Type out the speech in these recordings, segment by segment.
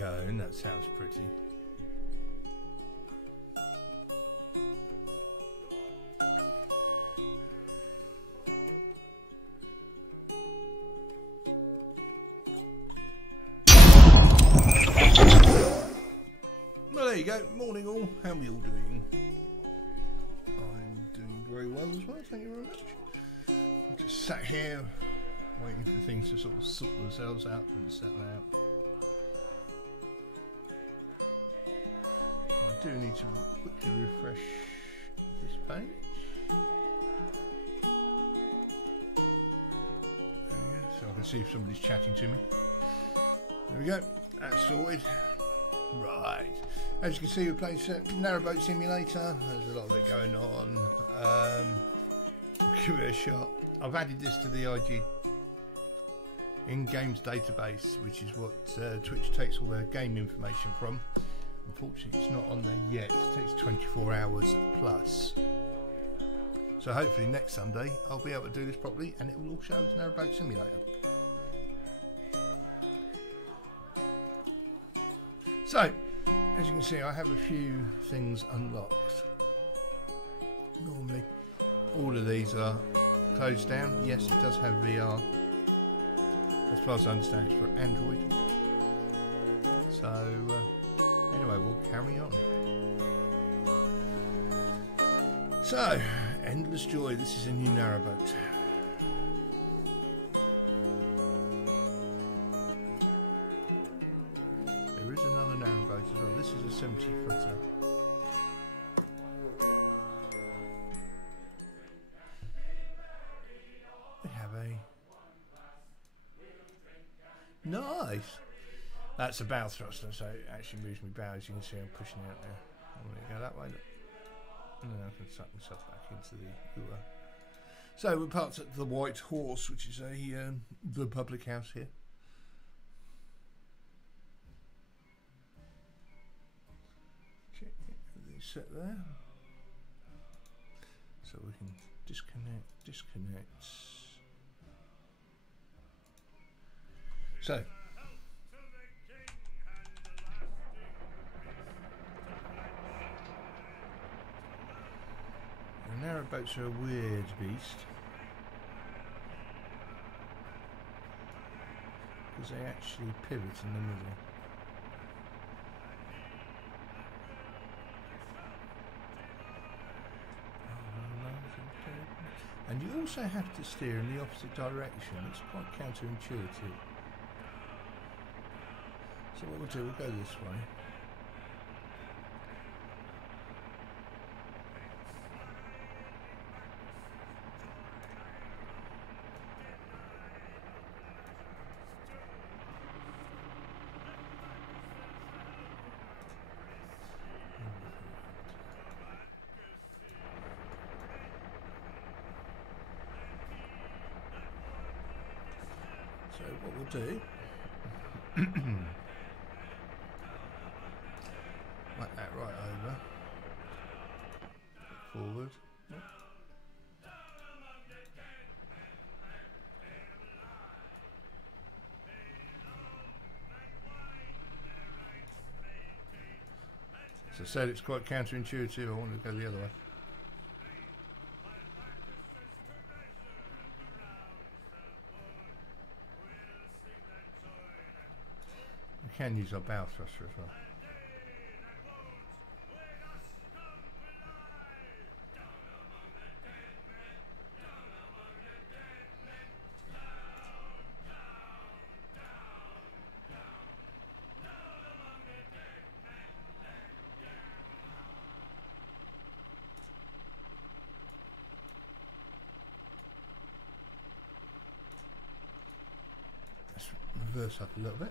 go, that sounds pretty. Well, there you go. Morning all. How are you all doing? I'm doing very well as well, thank you very much. Just sat here waiting for things to sort of sort themselves out and set out. I do need to refresh this page. So I can see if somebody's chatting to me. There we go. That's sorted. Right. As you can see, we're playing Narrowboat Simulator. There's a lot of it going on. Give it a shot. I've added this to the IG in-games database, which is what Twitch takes all their game information from. Unfortunately, it's not on there yet. It takes 24 hours plus. So hopefully next Sunday I'll be able to do this properly, and it will all show as Narrowboat Simulator. So, as you can see, I have a few things unlocked. Normally, all of these are closed down. Yes, it does have VR. As far as I understand, it's for Android. So, anyway, we'll carry on. So, endless joy. This is a new narrowboat. Nice. That's a bow thruster, so it actually moves me bow. As you can see, I'm pushing it out there. I'm going to go that way. And then I can suck myself back into the hooah. So we're parked at the White Horse, which is the public house here. Okay, everything's set there. So we can disconnect. So, and narrowboats are a weird beast because they actually pivot in the middle. And you also have to steer in the opposite direction. It's quite counterintuitive. So what we'll do, we'll go this way. So what we'll do like that, right over, forward. Yep. As I said, it's quite counterintuitive. I want to go the other way. We can use our bow thruster as well. Reverse up a little bit.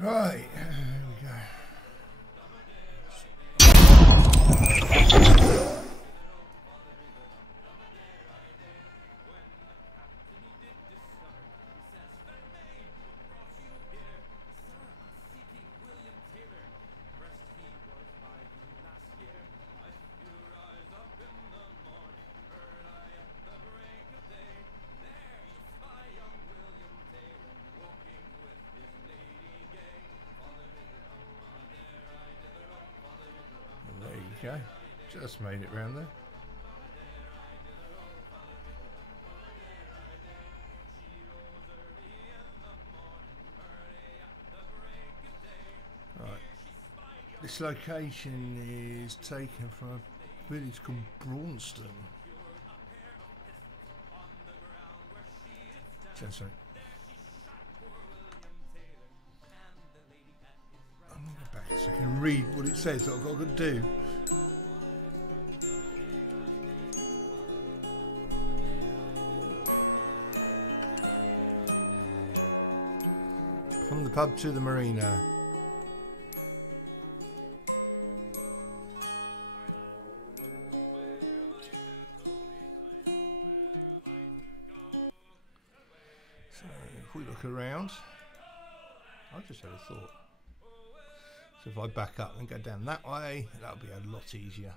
Right. Okay, just made it round there. Right. This location is taken from a village called Braunston. So, I'm going to go back so you can read what it says I've got to do. Pub to the marina. So if we look around, I just had a thought. So if I back up and go down that way, that'll be a lot easier.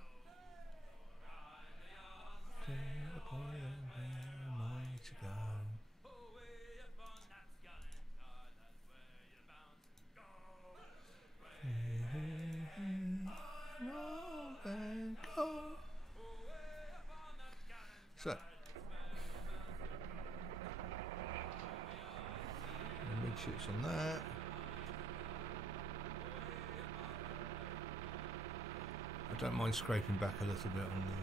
So, midships on that. I don't mind scraping back a little bit on the.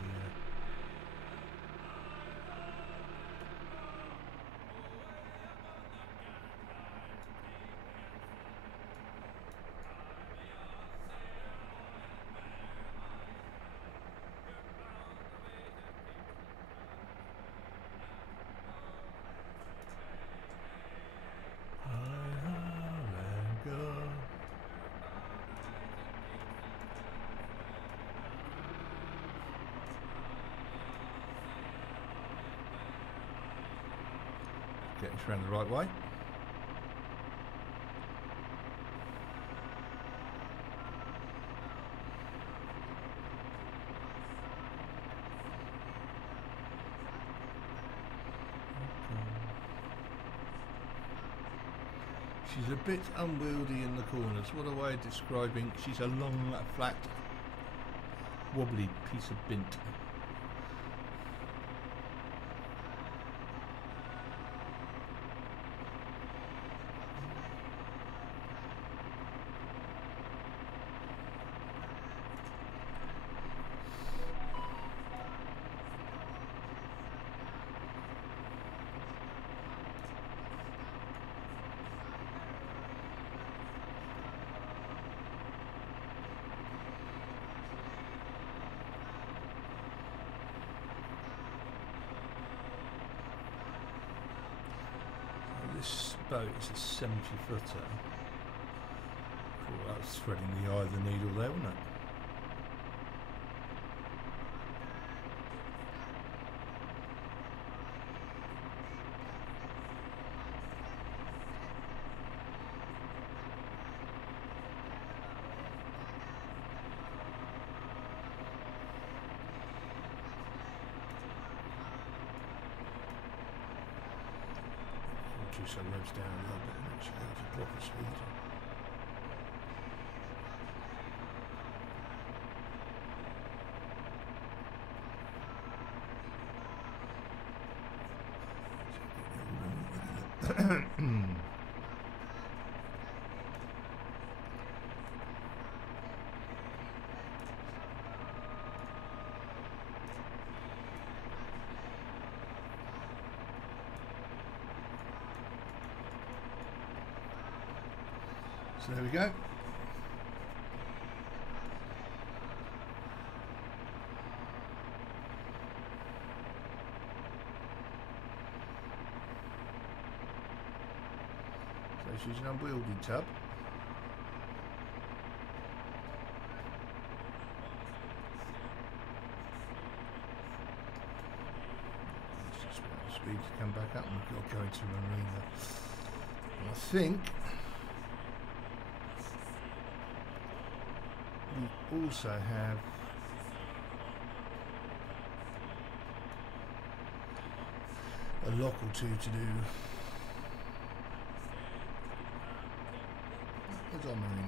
Get us around the right way. She's a bit unwieldy in the corners. What a way of describing. She's a long, flat, wobbly piece of bint. This boat is a 70-footer. That's threading the eye of the needle there, isn't it? Some lives down there, but it's like a drop of speed. So there we go. So she's an unwieldy tub. way too long either. I think we also have a lock or two to do. What's on the unit?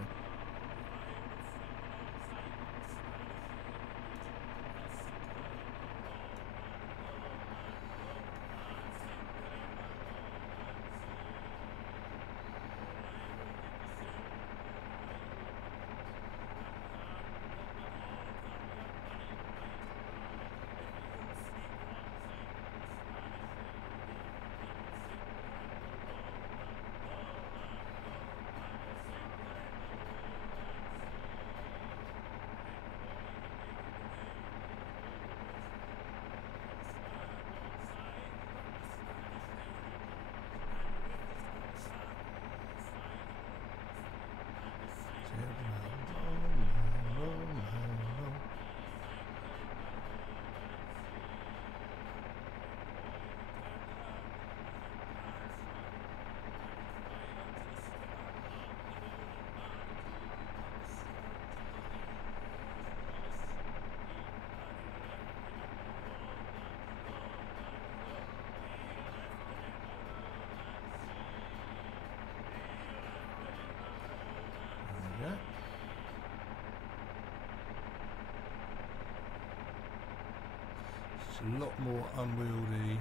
A lot more unwieldy.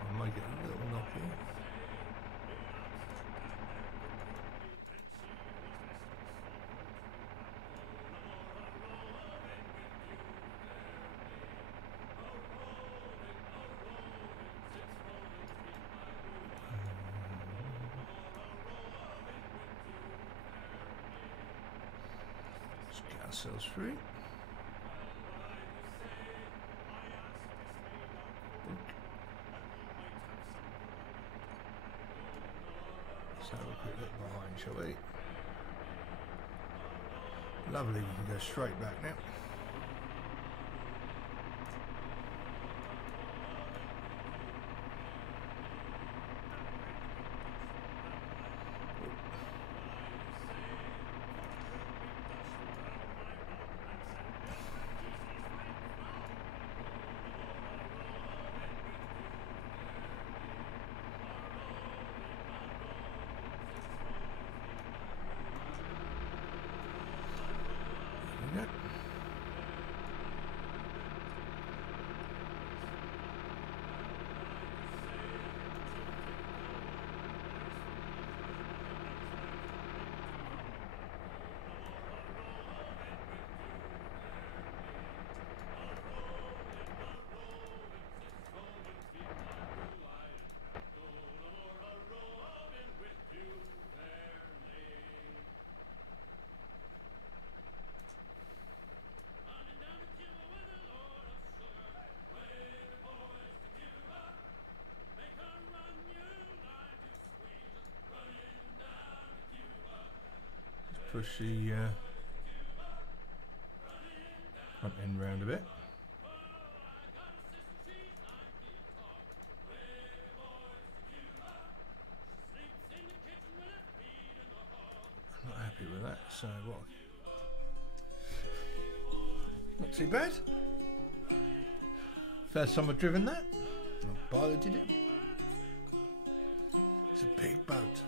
I might get a little lucky. Just get ourselves through. Let's have a quick look behind, shall we? Lovely, we can go straight back now. Push the front end round a bit. I'm not happy with that, so what? Not too bad. First time I've driven that. I piloted it. It's a big boat.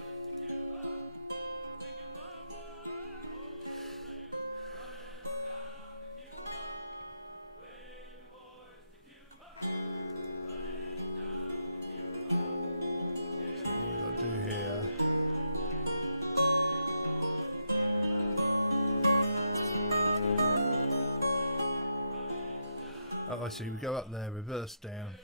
So we go up there, reverse down.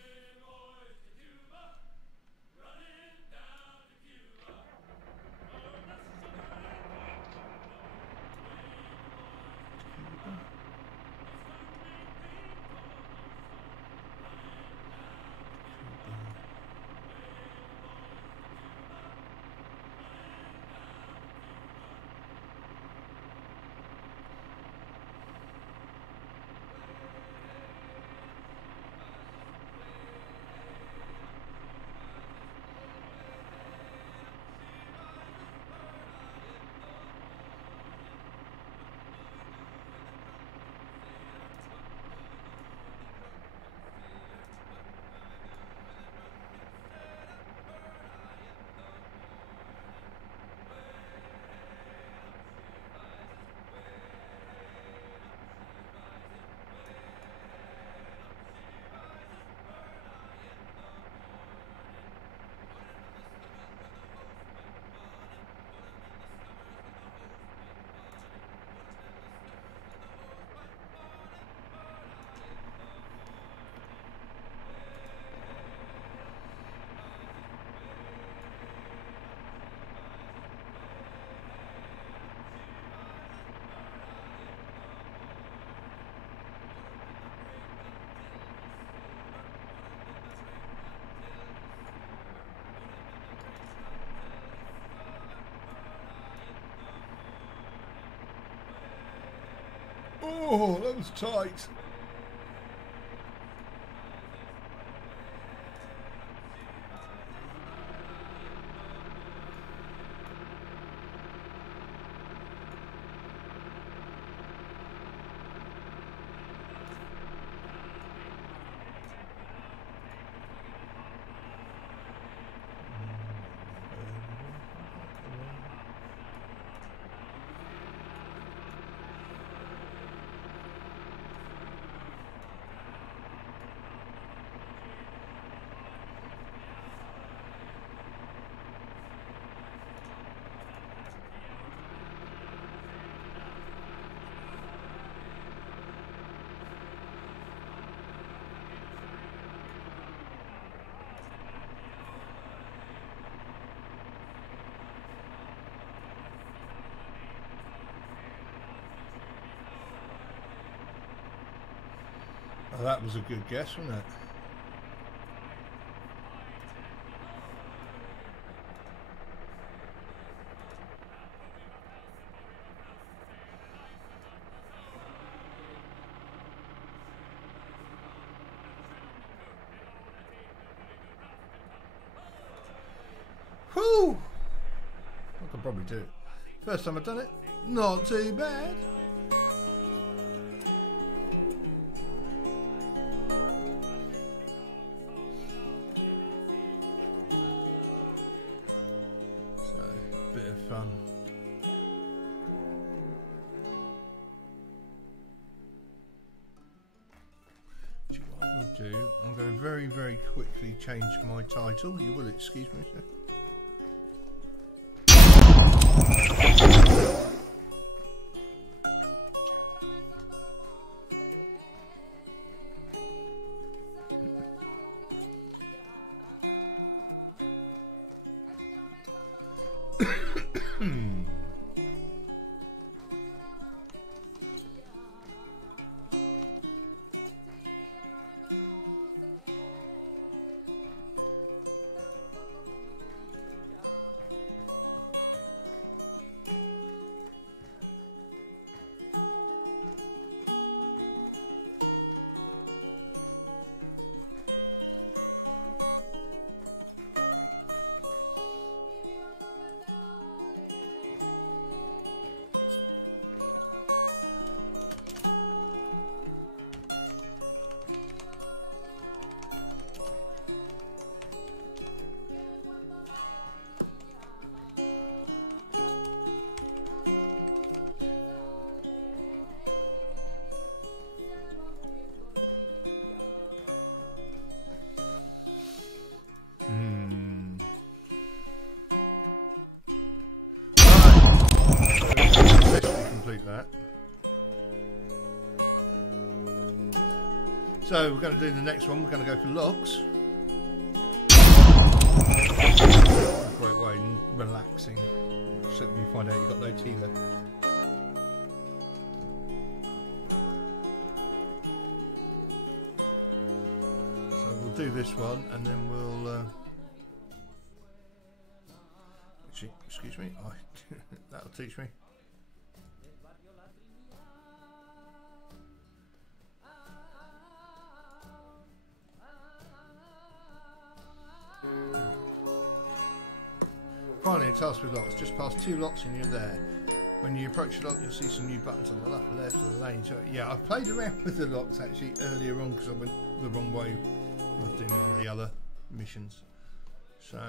Oh, that was tight. Oh, that was a good guess, wasn't it? Whew! I could probably do it. First time I've done it, not too bad. So we're going to do the next one, we're going to go for locks. Quite way relaxing. So we find out we've got no teeth. So we'll do this one and then we'll... excuse me, that'll teach me. Finally, it tells me locks. Just past 2 locks and you're there. When you approach the lock, you'll see some new buttons on the left and left of the lane. So, yeah, I played around with the locks actually earlier on because I went the wrong way doing the other missions. So,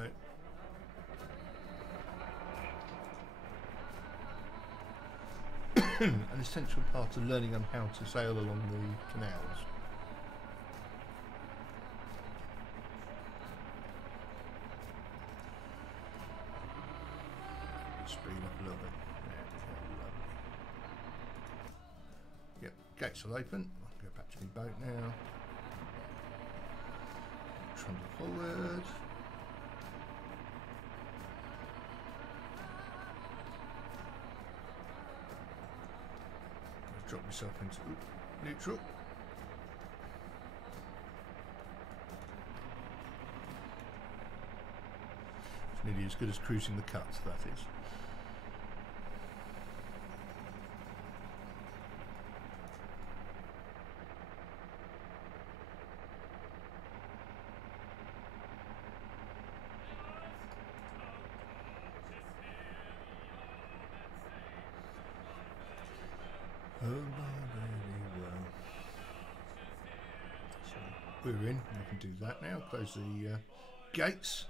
an essential part of learning on how to sail along the canals. Speed up a little bit. There we go, lovely. Yep, gates will open. I'll go back to my boat now. Trundle forward. I'll drop myself into neutral. It's nearly as good as cruising the cut, that is. we're in. We can do that now. Close the gates.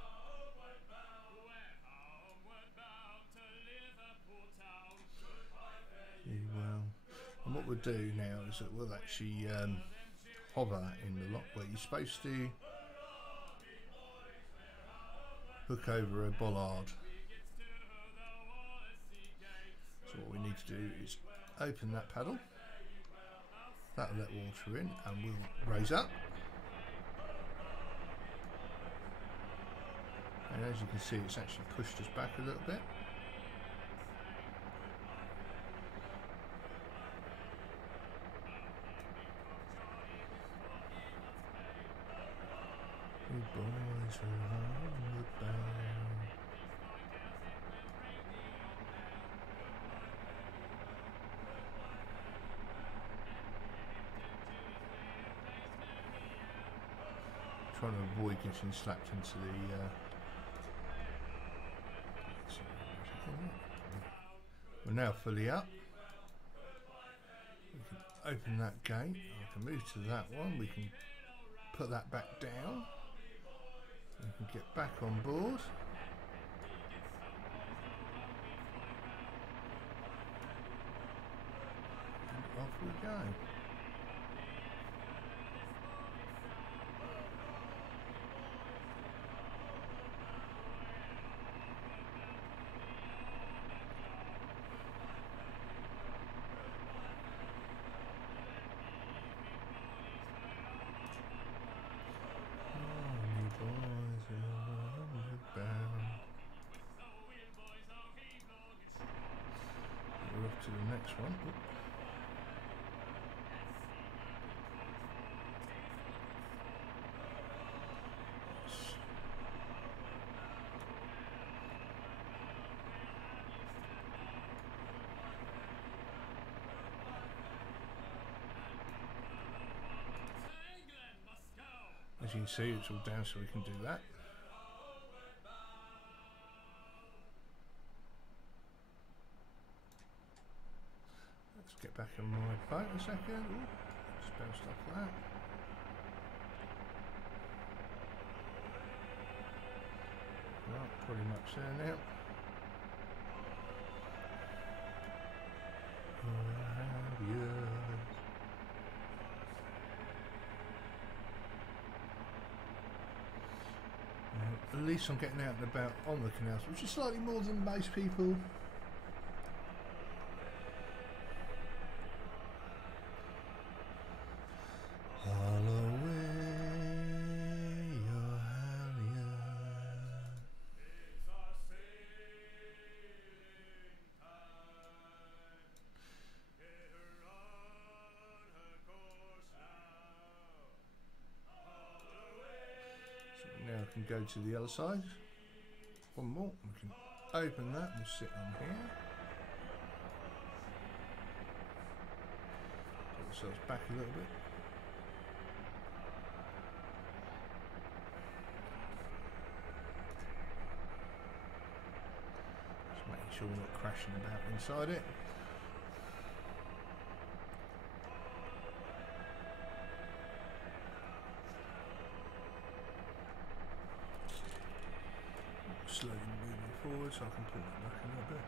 And what we'll do now is that we'll actually hover in the lock where you're supposed to hook over a bollard. So what we need to do is open that paddle. That'll let water in, and we'll raise up. And as you can see, it's actually pushed us back a little bit. You boys are homeward bound. Trying to avoid getting slapped into the we're now fully up. We can open that gate. We can move to that one. We can put that back down. We can get back on board. And off we go. We're off to the next one. Oop. As you can see, it's all down, so we can do that. Let's get back on my boat a second. Ooh, just bounced off that. Right, pretty much there now. At least I'm getting out and about on the canals, which is slightly more than most people. Now I can go to the other side. One more. We can open that and sit on here. Put ourselves back a little bit. Just making sure we're not crashing about inside it. Slowly moving forward so I can pull that back a little bit.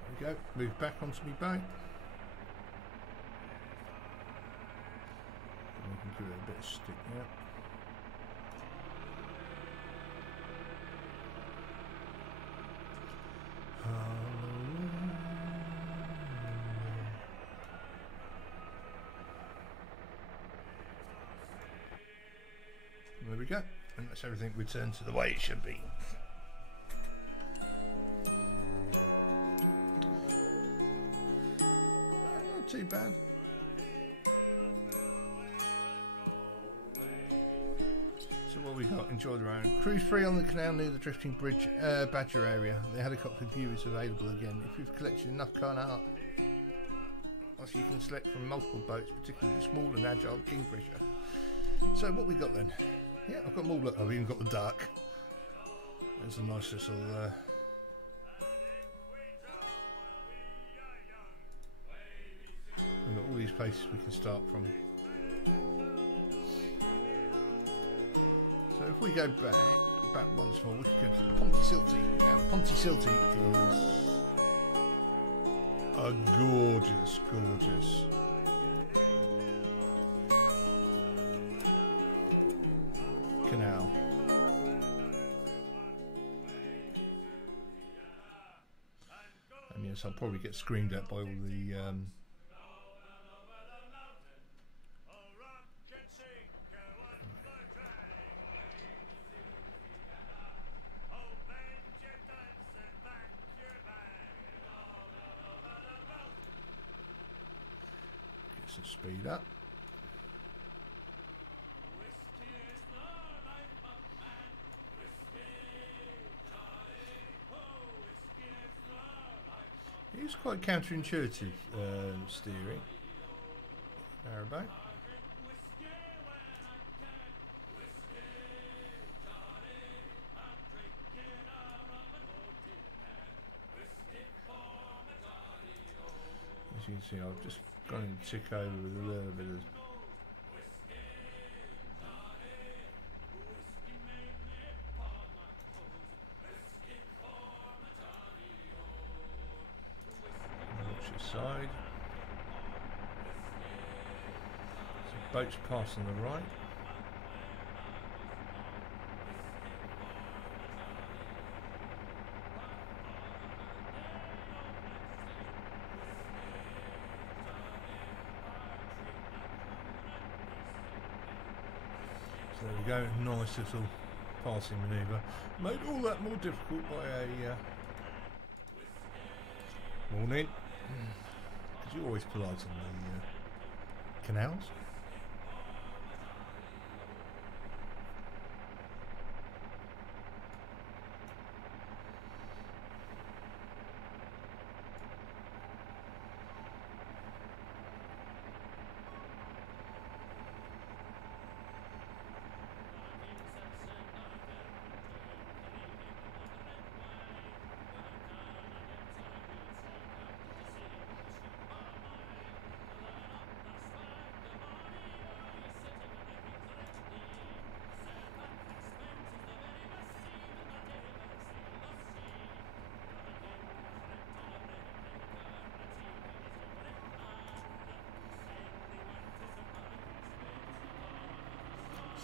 There we go, move back onto my boat. We can give it a bit of stick now. There we go, and that's everything returned to the way it should be. On the canal near the drifting bridge Badger area. The helicopter view is available again. If you've collected enough carnal select from multiple boats, particularly small and agile kingfisher. So what we got then? Yeah, I've got them all. Look, I've even got the duck. There's a nice little. All these places we can start from. So if we go back once more, look at Pontysilty. Pontysilty are gorgeous, gorgeous. Canal. And yes, I'll probably get screamed at by all the speed up. It's quite counterintuitive steering. Aeroback. As you can see, I've just gone and tick over with a little bit of. Side. Some boats passing the right. So there we go, nice little passing manoeuvre. Made all that more difficult by a morning. Because you're always polite on the canals.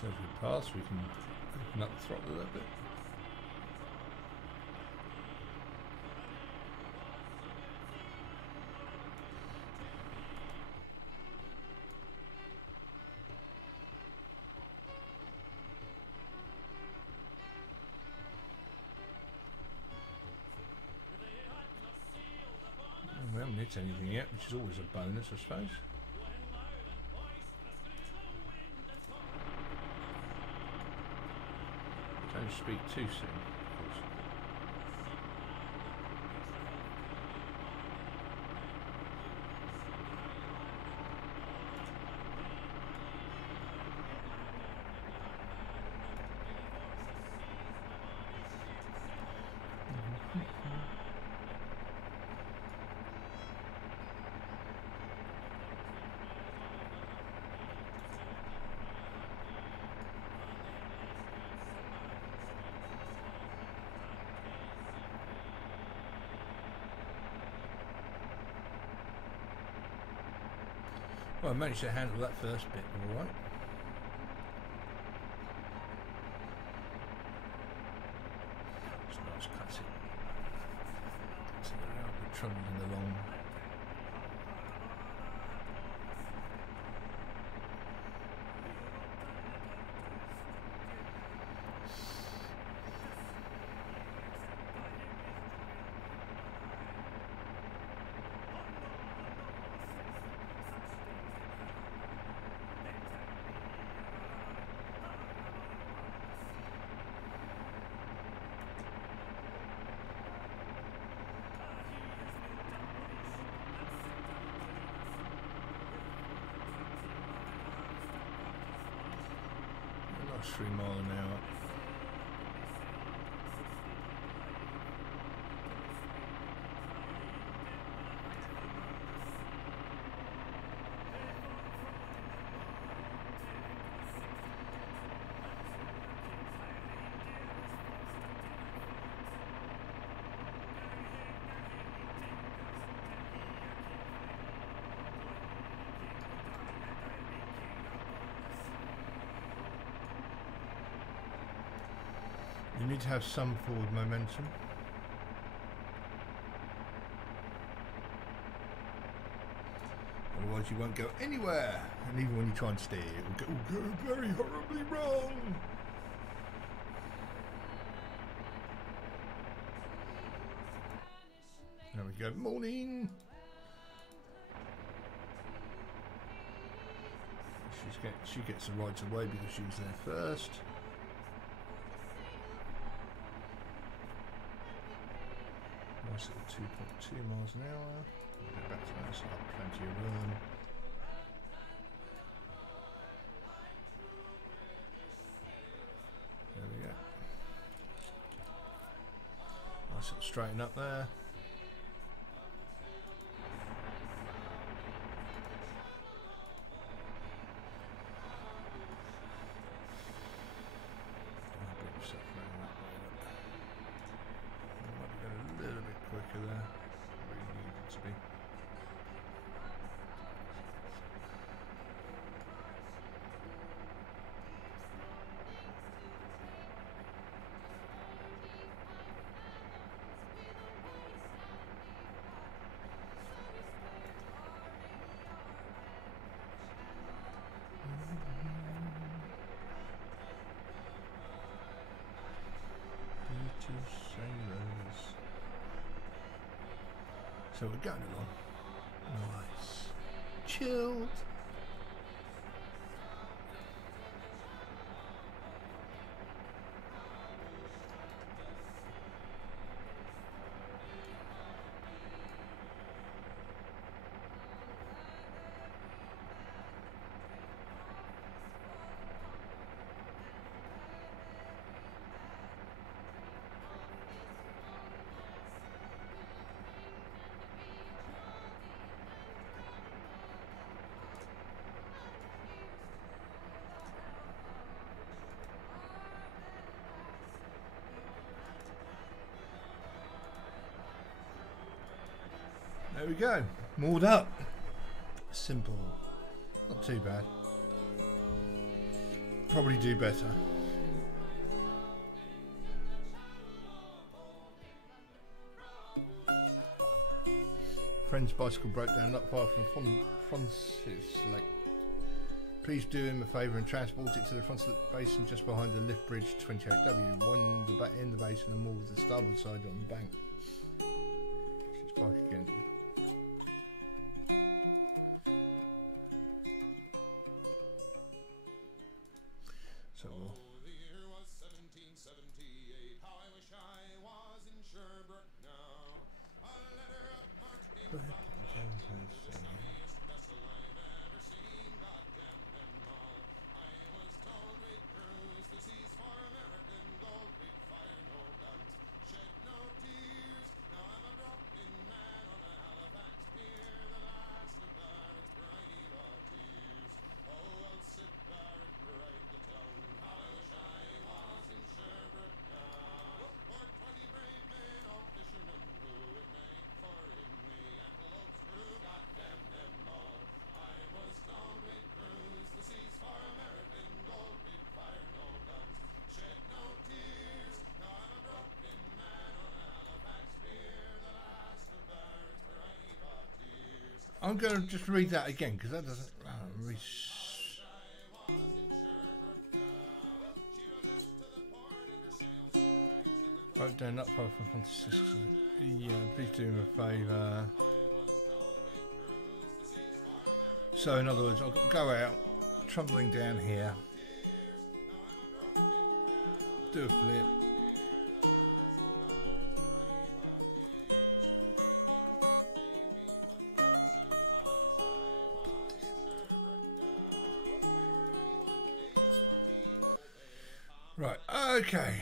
So as we pass, we can open up the throttle a little bit. We haven't hit anything yet, which is always a bonus, I suppose. Speak too soon. Well, I managed to handle that first bit all right. Just cut it. Trouble in the long. 3 mile an hour. You need to have some forward momentum. Otherwise you won't go anywhere. And even when you try and steer, you'll go very horribly wrong. There we go. Morning. She gets the right away because she was there first. Nice little 2.2 miles an hour. Back to nice little 21. Nice little straighten up there. I'll bring myself around that way, but I might be going a little bit quicker there. I really needed to be. British sailors. So we're going along. Nice. Chilled. There we go, moored up. Simple, not too bad. Probably do better. Friend's bicycle broke down not far from Francis Lake. Please do him a favour and transport it to the front of the basin just behind the lift bridge 28W. Wind back in the basin and moor to the starboard side on the bank. I'm going to just read that again because that doesn't read. Broke down that far from Francis. Please do me a favour. So in other words, I'll go out, trundling down here, do a flip. Okay.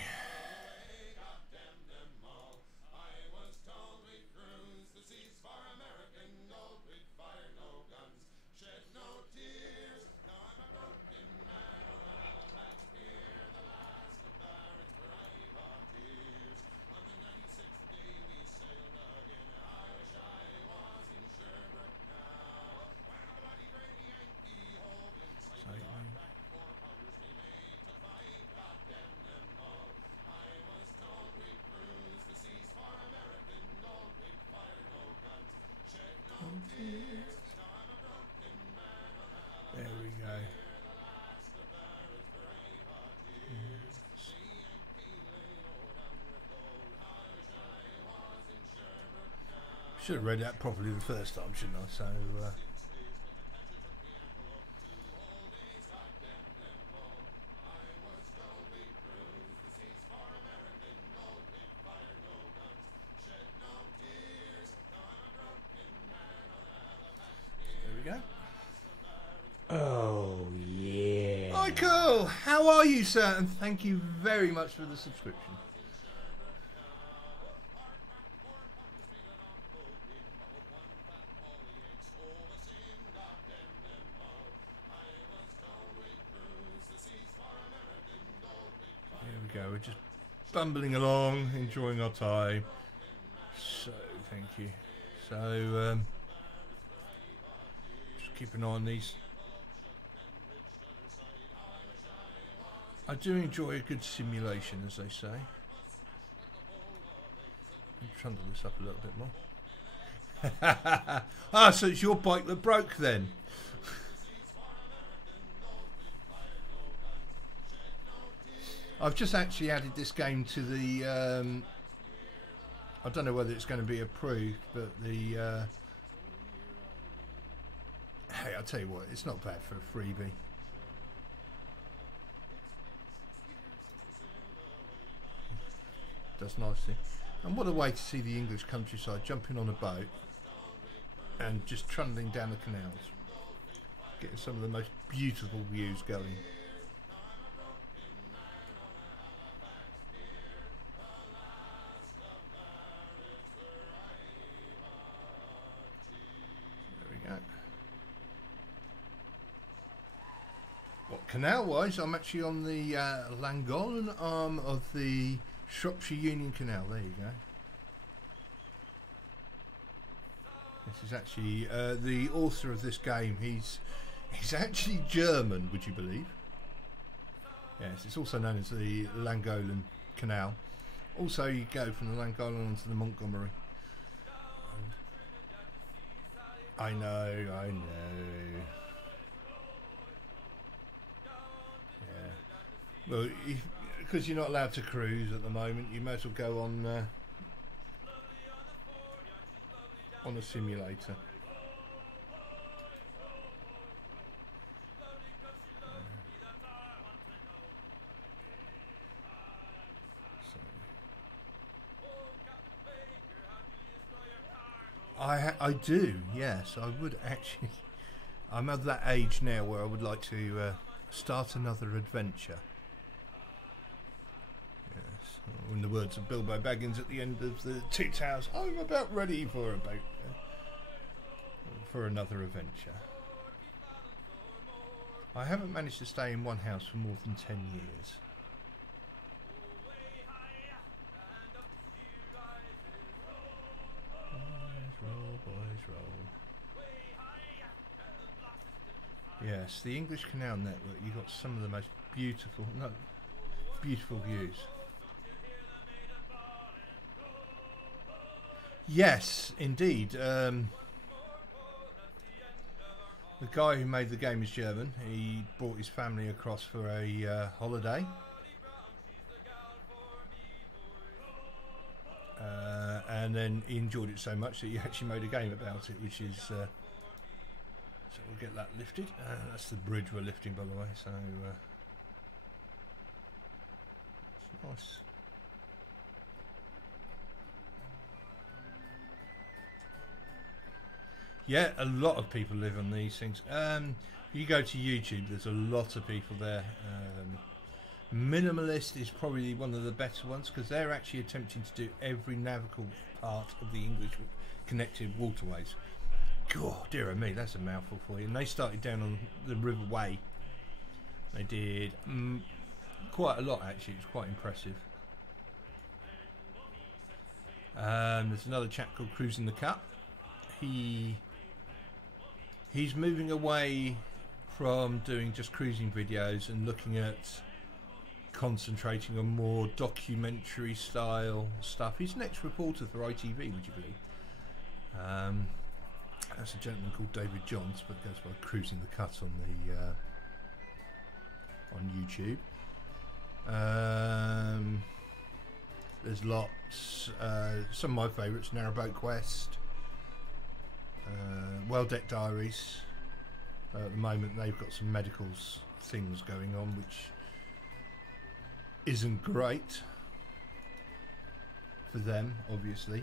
Should have read that properly the first time, shouldn't I? So, there we go. Oh, yeah. Michael, how are you, sir? And thank you very much for the subscription. We're just bumbling along, enjoying our time. So, thank you. So, just keep an eye on these. I do enjoy a good simulation, as they say. I'm trundling this up a little bit more. Ah, so it's your bike that broke then? I've just actually added this game to the, I don't know whether it's going to be approved, but the, hey, I'll tell you what, it's not bad for a freebie. That's nicely. And what a way to see the English countryside, jumping on a boat and just trundling down the canals. Getting some of the most beautiful views going. Canal-wise, I'm actually on the Llangollen arm of the Shropshire Union Canal. There you go. This is actually the author of this game. He's actually German, would you believe? Yes, it's also known as the Llangollen Canal. Also, you go from the Llangollen to the Montgomery. I know. Well, because you're not allowed to cruise at the moment, you may as well go on a simulator. I do, yes, I would actually. I'm of that age now where I would like to start another adventure. In the words of Bilbo Baggins at the end of the Two Towers, I'm about ready for another adventure. I haven't managed to stay in one house for more than 10 years. Yes, the English Canal network, you've got some of the most beautiful views. Yes, indeed. The guy who made the game is German. He brought his family across for a holiday. And then he enjoyed it so much that he actually made a game about it, which is... so we'll get that lifted. That's the bridge we're lifting, by the way. So, yeah, a lot of people live on these things. You go to YouTube, there's a lot of people there Minimalist is probably one of the better ones because they're actually attempting to do every navigable part of the English connected waterways. God, dear me, that's a mouthful for you. And they started down on the River Wey. They did quite a lot actually. It was quite impressive. There's another chap called Cruising the Cup. He's moving away from doing just cruising videos and looking at concentrating on more documentary style stuff. He's an ex-reporter for ITV, would you believe? That's a gentleman called David Johns, but goes by Cruising the Cut on YouTube. There's lots. Some of my favourites: Narrowboat Quest, Well-Deck Diaries. At the moment, they've got some medical things going on, which isn't great for them, obviously.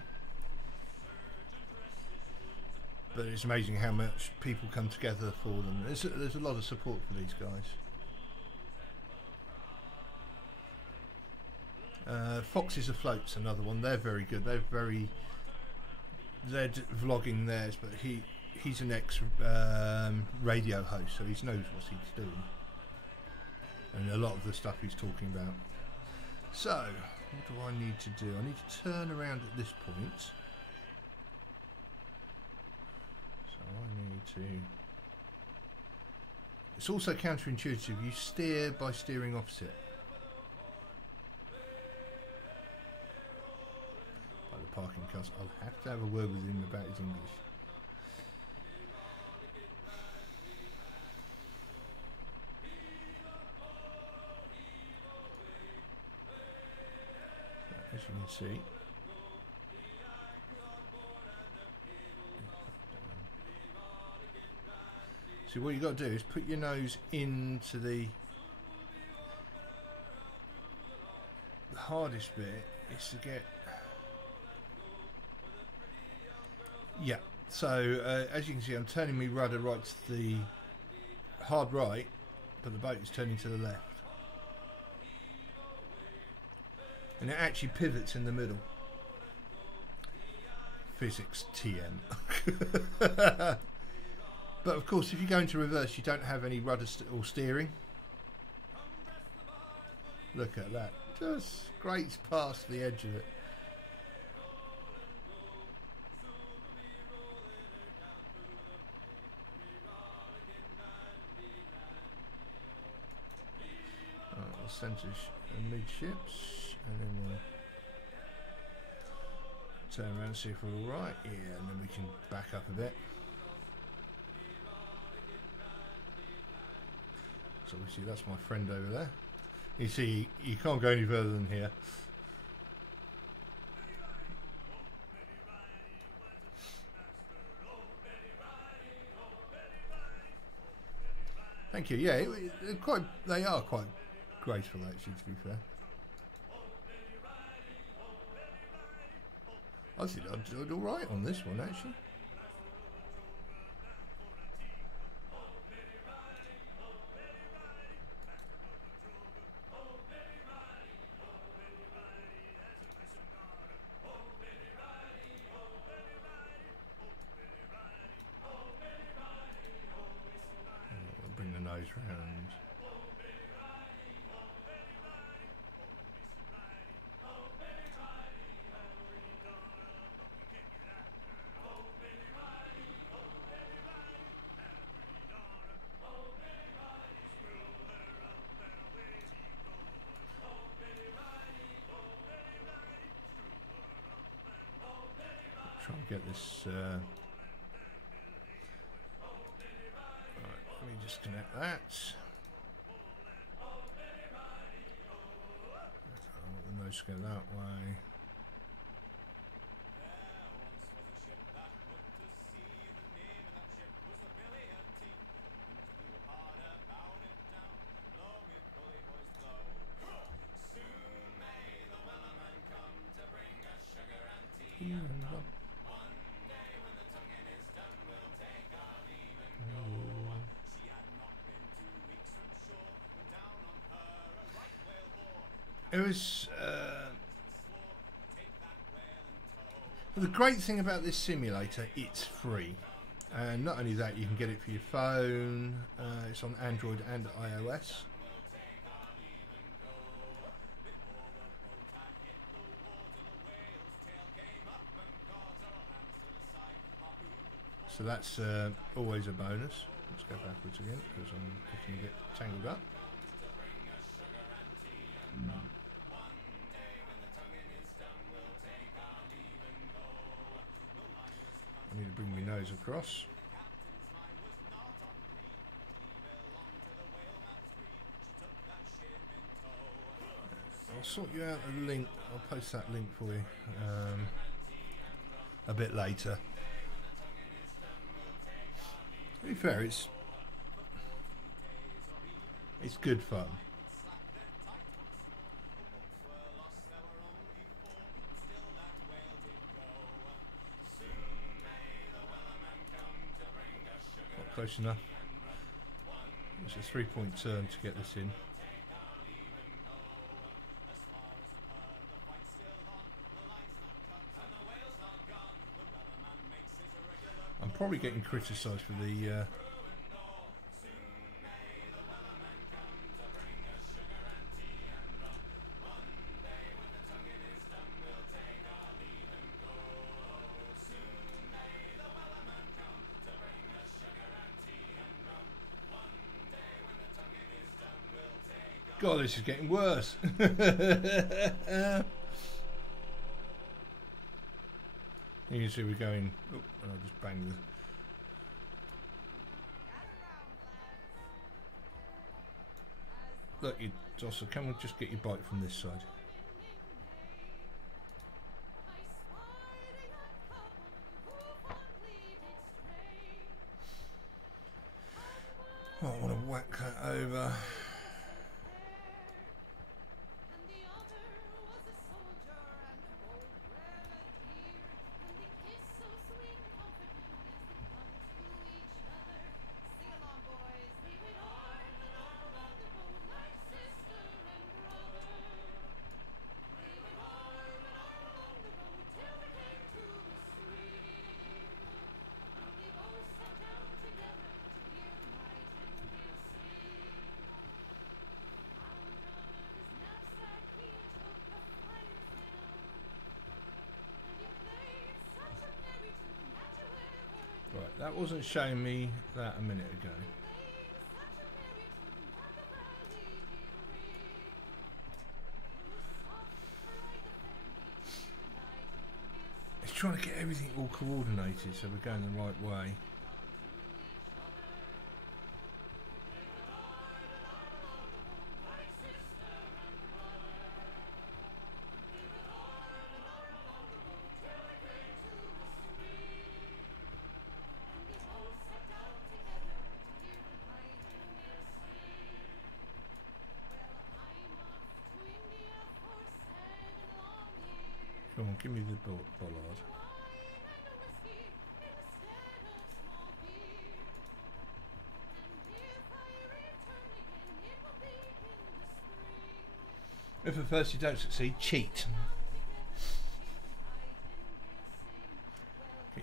But it's amazing how much people come together for them. There's a lot of support for these guys. Foxes Afloat's another one. They're very good. They're vlogging theirs, but he's an ex radio host, so he knows what he's doing, and a lot of the stuff he's talking about. So, what do I need to do? I need to turn around at this point. It's also counterintuitive. You steer by steering opposite. Parking cuss. I'll have to have a word with him about his English. As you can see. So what you've got to do is put your nose into the hardest bit is to get, yeah, so as you can see I'm turning my rudder right to the hard right, but the boat is turning to the left, and it actually pivots in the middle. Physics TM. But of course, if you go into reverse, you don't have any rudder or steering. Look at that. Just scrapes past the edge of it. Right, centers midships. Turn around and see if we're all right. Yeah, and then we can back up a bit. So that's my friend over there. You see, you can't go any further than here. Thank you. Yeah, they are quite graceful, actually, to be fair. I think I did all right on this one, actually. Get this. Let me disconnect that. Let's go that way. It was. The great thing about this simulator, it's free. And not only that, you can get it for your phone. It's on Android and iOS. So that's always a bonus. Let's go back into it because if you get tangled up. Bring your nose across. I'll sort you out a link. I'll post that link for you a bit later. To be fair, it's good fun. Close enough. It's a 3-point turn to get this in. I'm probably getting criticised for the God, this is getting worse. You can see we're going. Just bang this. Look, Jocelyn, come and just get your bike from this side. Oh, I want to whack that over. That wasn't showing me that a minute ago. It's trying to get everything all coordinated so we're going the right way. Give me the book, if at first you don't succeed, cheat. Get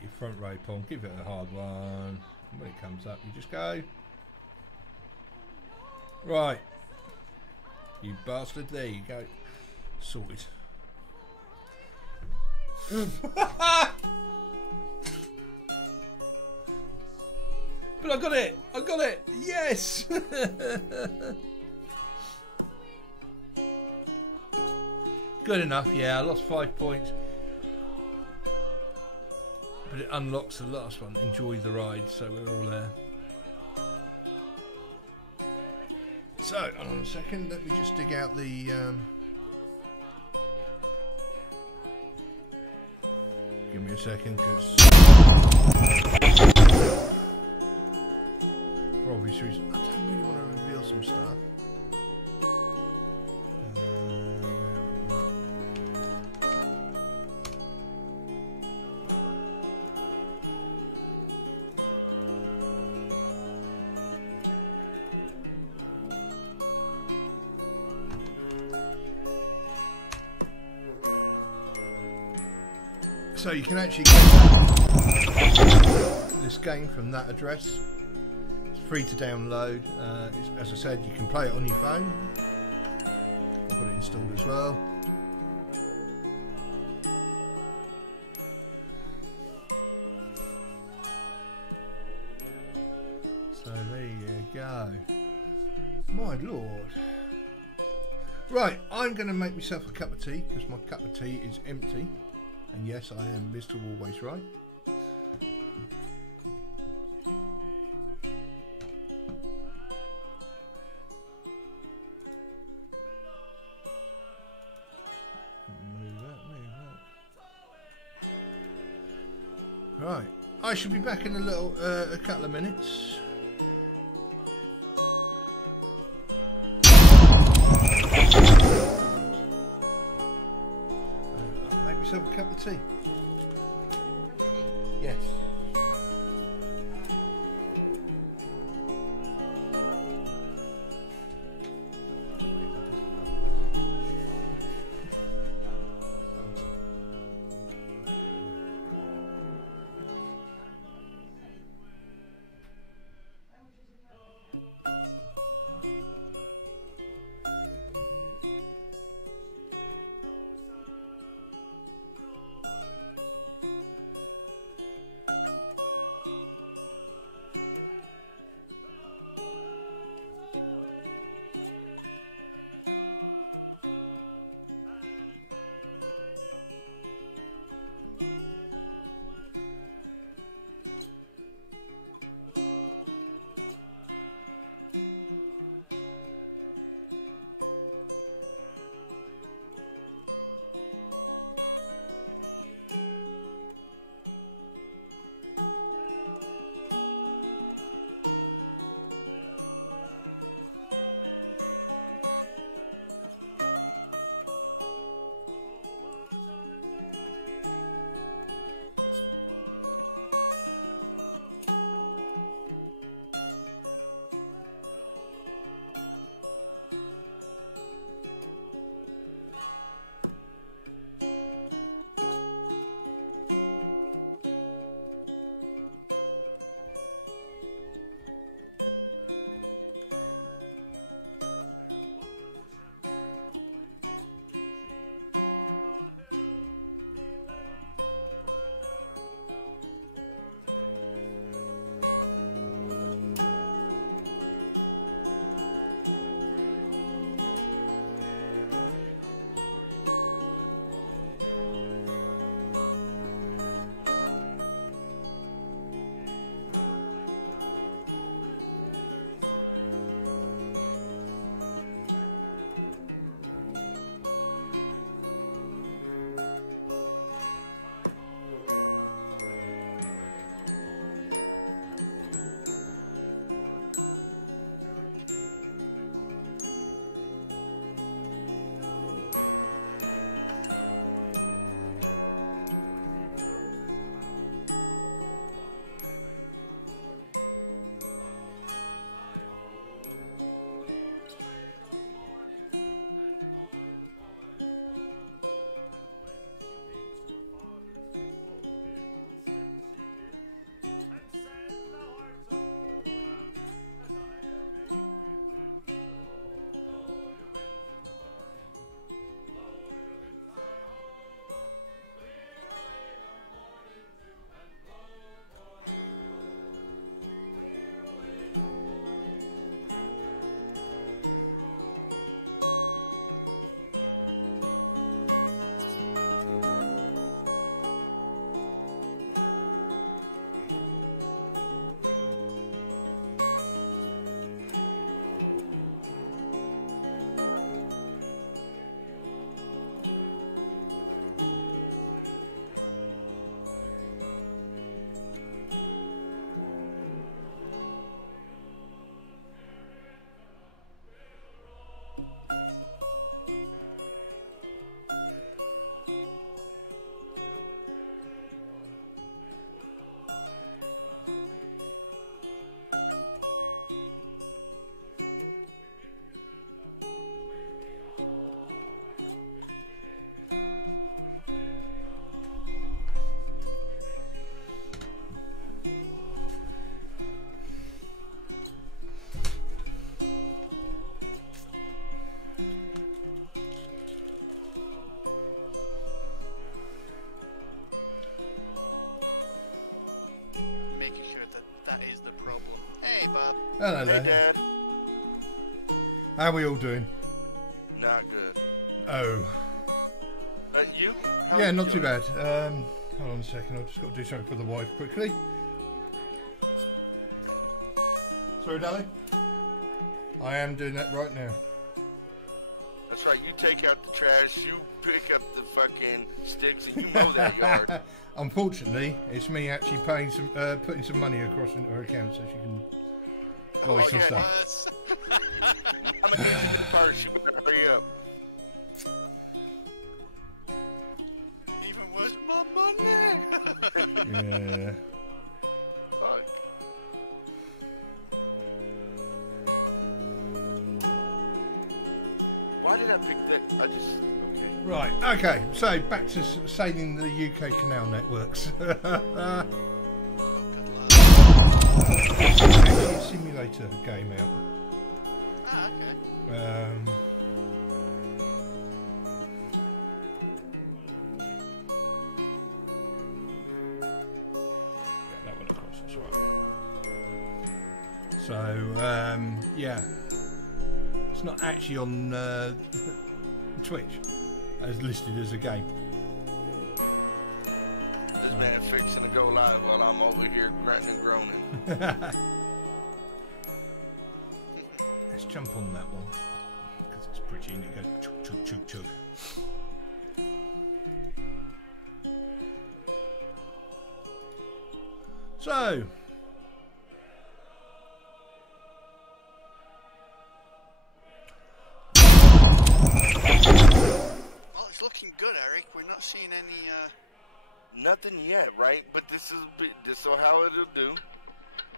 your front rape on, give it a hard one. When it comes up, you just go. Right. You bastard, there you go. Sorted. But I got it! I got it! Yes! Good enough, yeah, I lost 5 points. But it unlocks the last one. Enjoy the ride, so we're all there. So, hold on a second, let me just dig out the you can actually get this game from that address. It's free to download. As I said, you can play it on your phone. Install as well. So there you go. My lord. Right, I'm going to make myself a cup of tea because my cup of tea is empty. And yes, I am Mr. Always Right. Right, I shall be back in a couple of minutes. That is the problem. Hey, Bob. Hello Hey, there. Dad. How are we all doing? Not good. Oh. You? How are yeah, you not doing? too bad. Hold on a second. I've just got to do something for the wife quickly. Sorry, darling. I am doing that right now. That's right. You take out the trash, you pick up the fucking sticks, and you mow that yard. Unfortunately, it's me actually paying some, putting some money across into her account so she can. Oh, Oh, it's yeah. worse. Mama needs a new purse. You better hurry up. Even worse, my money. Yeah. Fuck. Why did I pick that? I just... Okay. Right. Okay. So back to saving the UK Canal networks. Oh, good lord. Simulator game out. Ah, okay. Yeah, it's not actually on Twitch as listed as a game. This man fixing to go live while I'm over here grunting and groaning. Let's jump on that one. It's pretty good. Chug, chug, chug, chug. So, Well, it's looking good, Eric. We're not seeing any. Nothing yet, right? But this is how it'll do,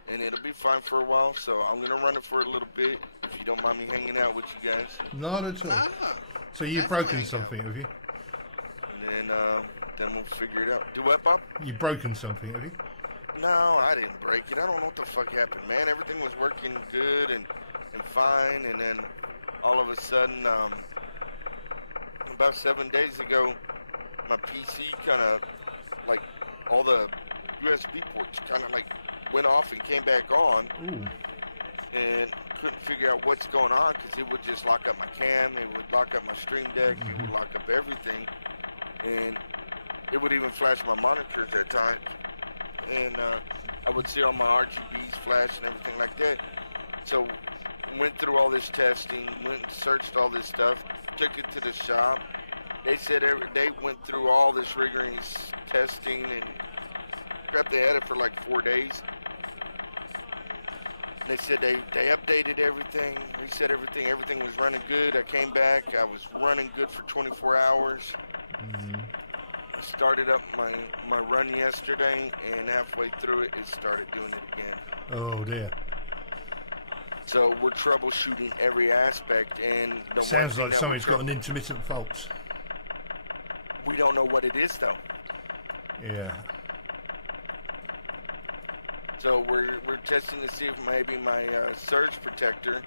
and it'll be fine for a while. So I'm gonna run it for a little bit, if you don't mind me hanging out with you guys. not at all. No. So you've Definitely broken hang something, out. have you? And then we'll figure it out. Do what, Bob? You've broken something, have you? No, I didn't break it. I don't know what the fuck happened, man. Everything was working good and fine, and then all of a sudden, about 7 days ago, my PC kind of, like, all the USB ports kind of, like, went off and came back on, and couldn't figure out what's going on, because it would just lock up my cam, it would lock up my stream deck, it would lock up everything, and it would even flash my monitors at times, and I would see all my RGBs flash and everything like that. So went through all this testing, went and searched all this stuff, took it to the shop. They said they went through all this rigorous testing and crap. They had it for like 4 days. And they said they updated everything, reset everything. Everything was running good. I came back. I was running good for 24 hours. I started up my run yesterday, and halfway through it, it started doing it again. Oh dear. So we're troubleshooting every aspect, and the one thing that we're troubleshooting. Intermittent faults. We don't know what it is though. Yeah. So we're testing to see if maybe my surge protector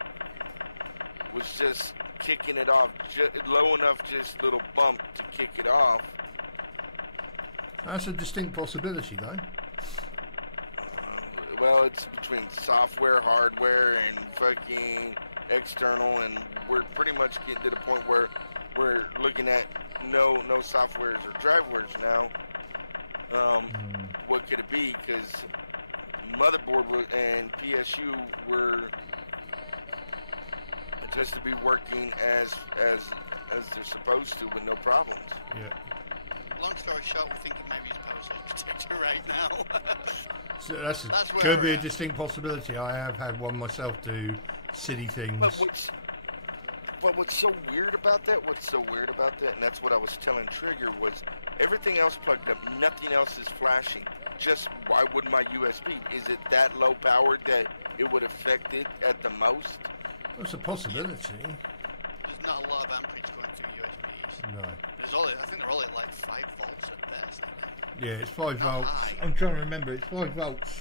was just kicking it off, low enough, just little bump to kick it off. That's a distinct possibility, though. Well, it's between software, hardware, and fucking external, and we're pretty much getting to the point where we're looking at no softwares or drivewares now. What could it be? Because motherboard and PSU were just to be working as they're supposed to with no problems. Long story short, we're thinking maybe it's power surge protector right now. So that's where could we're be at. a distinct possibility. I have had one myself do silly things. But what's so weird about that? And that's what I was telling Trigger, was everything else plugged up, nothing else is flashing. Just why would my USB? Is it that low powered that it would affect it at the most? It's a possibility. There's not a lot of amperage going through USBs. No. I think they're only like 5 volts at best, I think. Yeah, it's 5 Not volts. high. I'm trying to remember. It's 5 volts,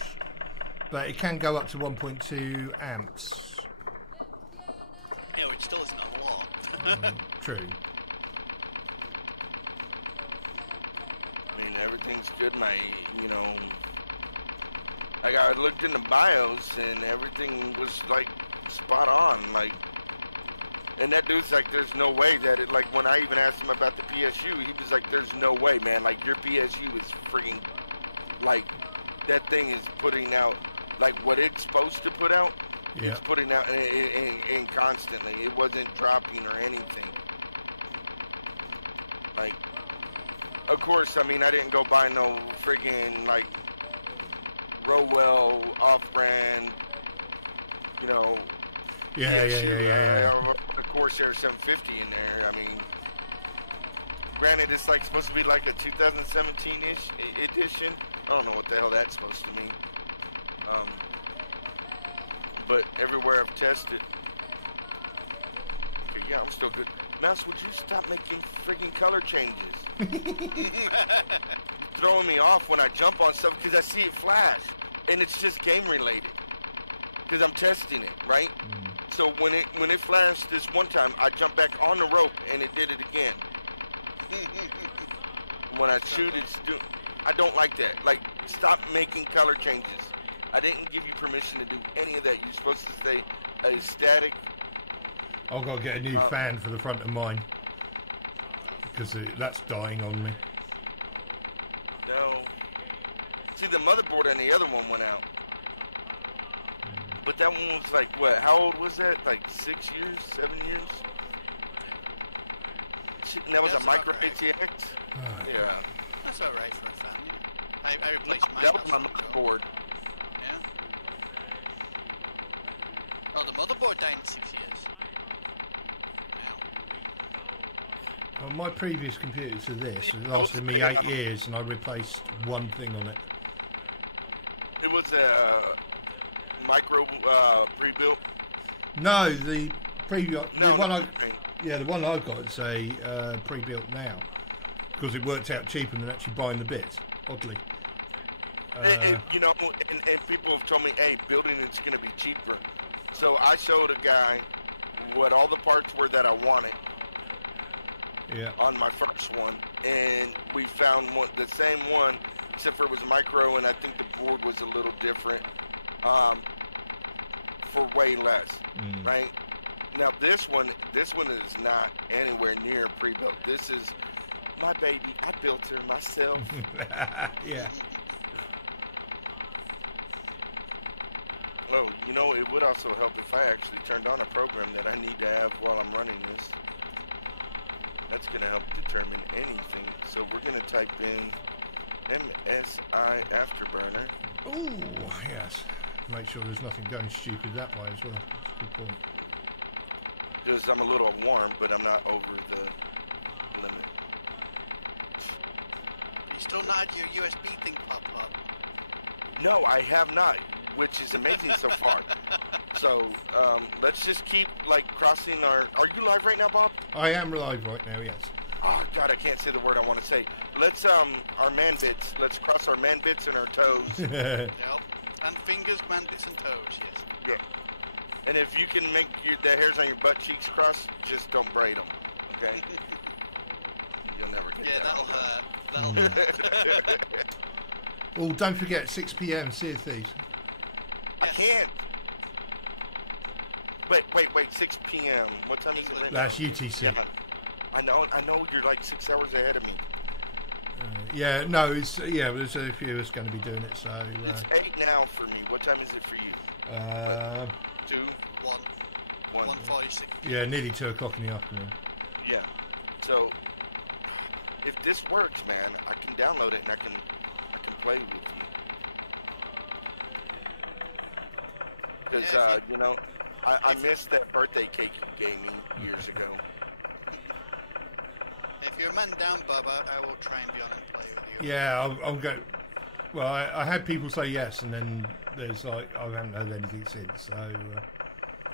but it can go up to 1.2 amps. Yeah, which still isn't a lot. True. I mean, everything's good. I Like, I looked in the BIOS and everything was like spot on. Like, and that dude's like, there's no way that it, like, when I even asked him about the PSU, he was like, there's no way, man. Like, your PSU is friggin', like, that thing is putting out, like, what it's supposed to put out, it's putting out in constantly. It wasn't dropping or anything. Like, of course, I mean, I didn't go buy no friggin', like, Rowell off-brand, you know, PSU. I have a Corsair 750 in there. I mean, granted, it's like supposed to be like a 2017-ish edition. I don't know what the hell that's supposed to mean. But everywhere I've tested. Okay, yeah, I'm still good. Mouse, would you stop making friggin' color changes? You're throwing me off when I jump on stuff because I see it flash, and it's just game related. Because I'm testing it, right? So when it flashed this one time, I jumped back on the rope and it did it again. When I shoot, I don't like that. Like, stop making color changes. I didn't give you permission to do any of that. You're supposed to stay a static. I've got to get a new fan for the front of mine because that's dying on me. No. See, the motherboard on the other one went out. But that one was like, what? How old was that? Like 6 years? 7 years? And that was a micro ATX? Yeah. That's alright for a fan, yeah. I replaced mine. That was my motherboard. Yeah. Oh, the motherboard died in 6 years. Wow. Well, my previous computer to this Yeah, lasted me 8 years and I replaced one thing on it. It was a micro pre-built? No, the pre-built. No, the one I've got is a pre-built now because it worked out cheaper than actually buying the bits. Oddly, you know, and people have told me, hey, building it's going to be cheaper. So I showed a guy what all the parts were that I wanted on my first one, and we found the same one, except for it was micro, and I think the board was a little different. For way less, right? Now this one is not anywhere near pre-built. This is my baby. I built her myself. Oh, you know, it would also help if I actually turned on a program that I need to have while I'm running this. That's going to help determine anything. So we're going to type in MSI Afterburner. Ooh, yes. Make sure there's nothing going stupid that way as well. Because I'm a little warm, but I'm not over the limit. You still not had your USB thing pop up? No, I have not, which is amazing so far. So, let's just keep, like, crossing our... Are you live right now, Bob? I am live right now, yes. Oh, God, I can't say the word I want to say. Let's, our man bits. Let's cross our man bits and our toes. Yep. And fingers, man bits, and toes, yes. Yeah. And if you can make the hairs on your butt cheeks cross, just don't braid them, okay? You'll never get that. That'll hurt. That'll hurt. Oh, don't forget, 6 p.m. Sea of Thieves. I can't. Wait, 6 p.m. What time is it right now? That's UTC. Yeah, I know you're like 6 hours ahead of me. Yeah, no, there's a few of us going to be doing it, so... It's 8 now for me. What time is it for you? 2? 1. 1:46 p.m. Yeah, nearly 2 o'clock in the afternoon. Yeah. So, if this works, man, I can download it and I can play with you. Because, you know, I missed that birthday cake you gave me years ago. If you're a man down, Bob, I will try and be on and play with you. Yeah, I'm going... Well, I had people say yes, and then there's like, I haven't heard anything since, so...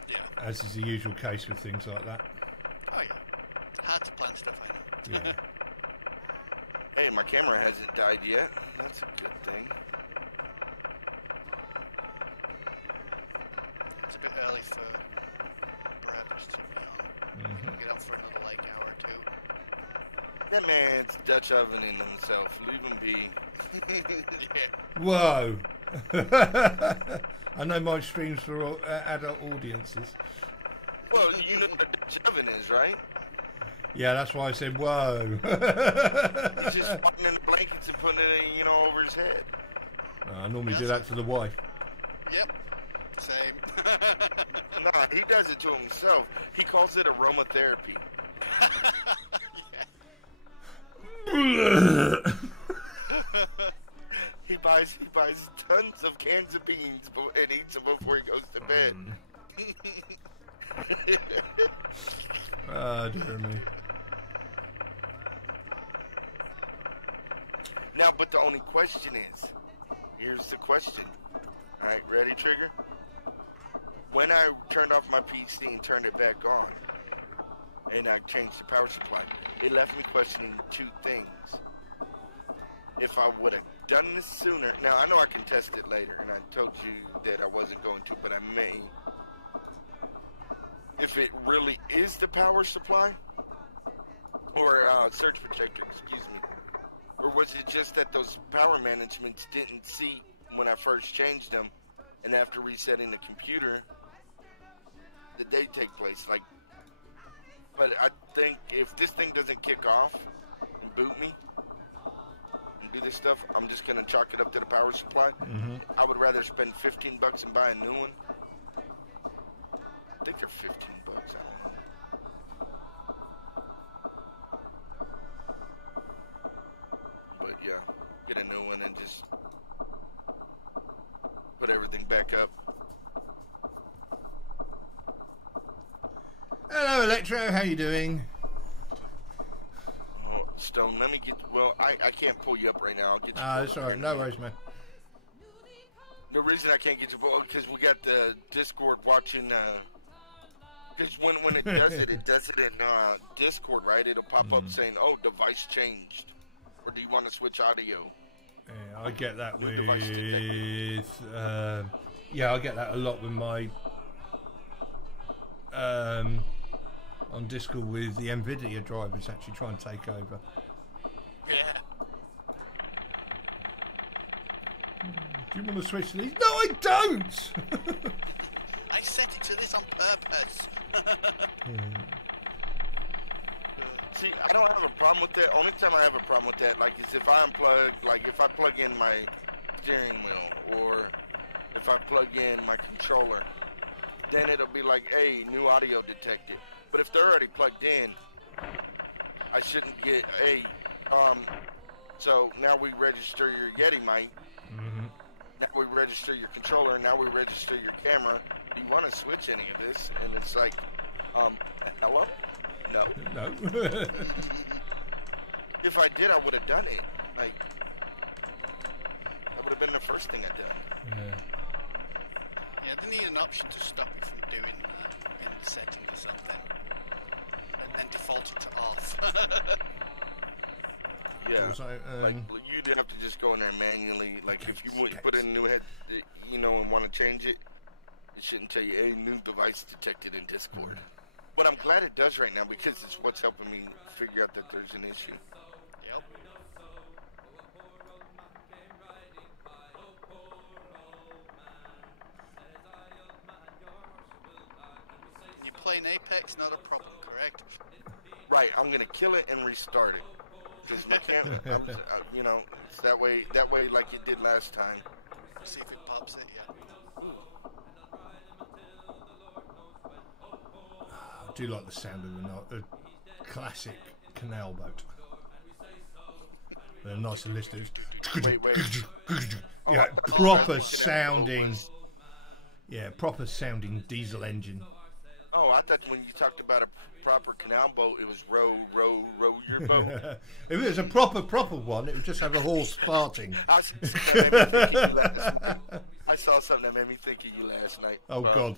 yeah. As is the usual case with things like that. Oh, yeah. Hard to plan stuff, I know. Hey, my camera hasn't died yet. That's a good thing. It's a bit early for Brabus to be on. You know, get on for another like hour or two. That man's Dutch ovening himself. Leave him be. Yeah. Whoa. I know mine streams for adult audiences. Well, you know what a Dutch oven is, right? Yeah, that's why I said whoa. He's just farting in the blankets and putting it, in, over his head. I normally do that for the wife. Yep. Same. Nah, he does it to himself. He calls it aromatherapy. He buys tons of cans of beans and eats them before he goes to bed. Now, but the only question is, here's the question. All right, ready, Trigger? When I turned off my PC and turned it back on, and I changed the power supply, it left me questioning two things. If I would have done this sooner, now I know I can test it later, and I told you that I wasn't going to, but I may. If it really is the power supply, or surge protector, excuse me, or was it just that those power managements didn't see when I first changed them, and after resetting the computer, did they take place? Like, but I think if this thing doesn't kick off and boot me and do this stuff, I'm just gonna chalk it up to the power supply. I would rather spend $15 and buy a new one. I think they're $15. I don't know. But yeah, get a new one and just put everything back up. Hello, Electro. How you doing? Oh, Stone, let me get. Well, I can't pull you up right now. I'll get you pulled up here in a minute. Man. The reason I can't get you pulled because we got the Discord watching. Because when it does it in Discord, right? It'll pop up saying, "Oh, device changed," or "Do you want to switch audio?" Yeah, I get that. New device detected. Yeah, I get that a lot with my on Discord with the NVIDIA drivers actually trying to take over. Yeah. Do you want to switch these? No, I don't! I set it to this on purpose. See, I don't have a problem with that. Only time I have a problem with that, like, is if I unplug, like, if I plug in my steering wheel, or if I plug in my controller, then it'll be like, hey, new audio detected. But if they're already plugged in, I shouldn't get, hey, so now we register your Yeti mic. Now we register your controller, now we register your camera. Do you want to switch any of this? And it's like, hello? No. If I did, I would have done it. Like, that would have been the first thing I'd done. Yeah, they need an option to stop you from doing that in the settings or something. And then default it to off. Yeah, like you'd have to just go in there manually. Like if you put in a new head, and want to change it, it shouldn't tell you, "Hey, new device detected in Discord." But I'm glad it does right now because it's what's helping me figure out that there's an issue. Yep. And you're playing Apex, not a problem, correct? Right. I'm gonna kill it and restart it. Because my camera, it's that way like it did last time. See if it pops it, yeah. Ooh. I do like the sound of the classic canal boat. They're nice and listed. Wait. Oh, Yeah, I thought proper the canal boat was. Yeah, proper sounding diesel engine. Oh, I thought when you talked about a proper canal boat, it was row your boat. If it was a proper one, it would just have a horse farting. That made me think of you last night. I saw something that made me think of you last night. Oh, God.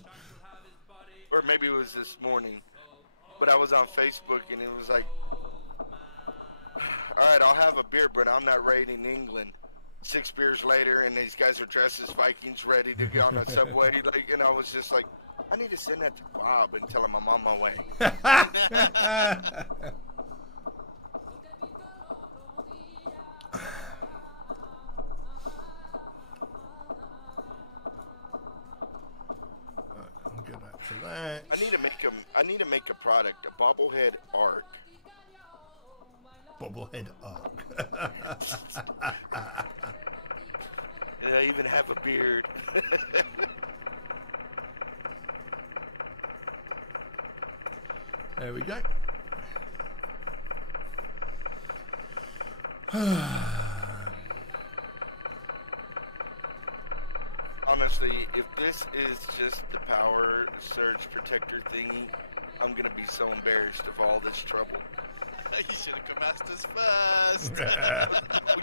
Or maybe it was this morning. But I was on Facebook and it was like, all right, I'll have a beer, but I'm not raiding England. 6 beers later, and these guys are dressed as Vikings ready to get on a subway. Like, and I was just like, I need to send that to Bob and tell him I'm on my way. I need to make a product, a bobblehead arc. Bobblehead arc. And I even have a beard. There we go. Honestly, if this is just the power surge protector thingy, I'm gonna be so embarrassed of all this trouble. You should have come asked us first.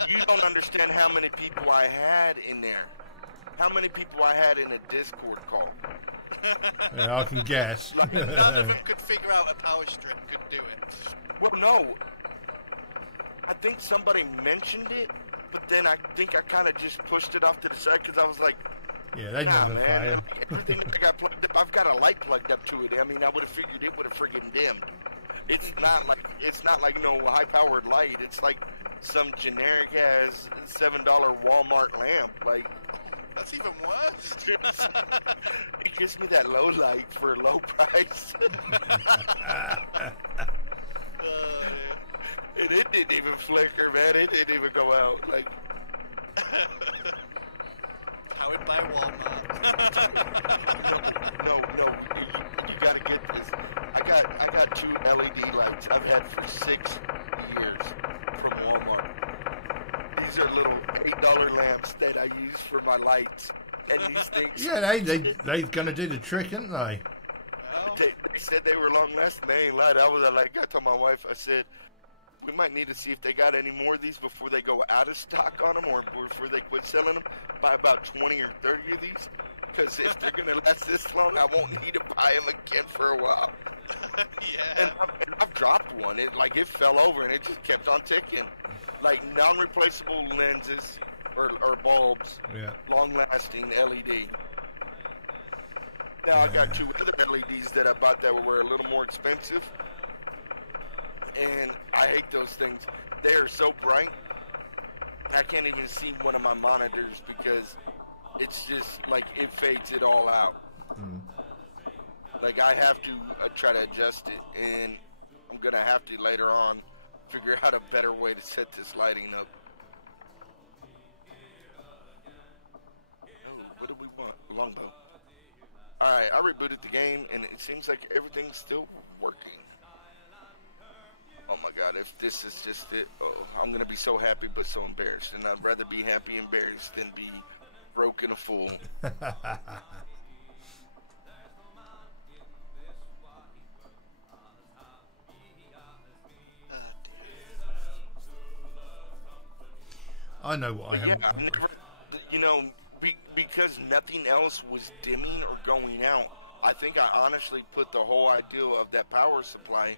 You don't understand how many people I had in there. How many people I had in a Discord call. Yeah, I can guess. Like, And none of them could figure out a power strip could do it. well, no. I think somebody mentioned it, but then I think I kind of just pushed it off to the side because I was like, Yeah, they nah, know man. that. Like, everything that I got plugged up, I've got a light plugged up to it. I mean, I would have figured it would have friggin' dimmed. It's not like no high-powered light. It's like some generic ass $7 Walmart lamp. Like, That's even worse. it gives me that low light for a low price. Oh, yeah. And it didn't even flicker, man. It didn't even go out. Like, Powered by Walmart. no. You got to get this. I got 2 LED lights I've had for 6 years from Walmart. These are little $8 lamps that I use for my lights. And these things, Yeah, they're gonna do the trick, aren't they? Well, they said they were long lasting. They ain't lied. I told my wife, I said, we might need to see if they got any more of these before they go out of stock on them or before they quit selling them. Buy about 20 or 30 of these. Because if they're going to last this long, I won't need to buy them again for a while. yeah. And I've dropped one. It fell over and it just kept on ticking. Like non-replaceable lenses or bulbs, Yeah. long-lasting LED. Now I got 2 other LEDs that I bought that were a little more expensive. And I hate those things. They are so bright. I can't even see one of my monitors because it's just like it fades it all out. Like I have to try to adjust it, and I'm gonna have to later on figure out a better way to set this lighting up. Oh, what do we want? Longbow. Alright, I rebooted the game and it seems like everything's still working. Oh my god, if this is just it, oh, I'm gonna be so happy but so embarrassed. And I'd rather be happy and embarrassed than be broke and a fool. Oh dear. I know what. But I yeah, am. I never, because nothing else was dimming or going out, I think I honestly put the whole idea of that power supply,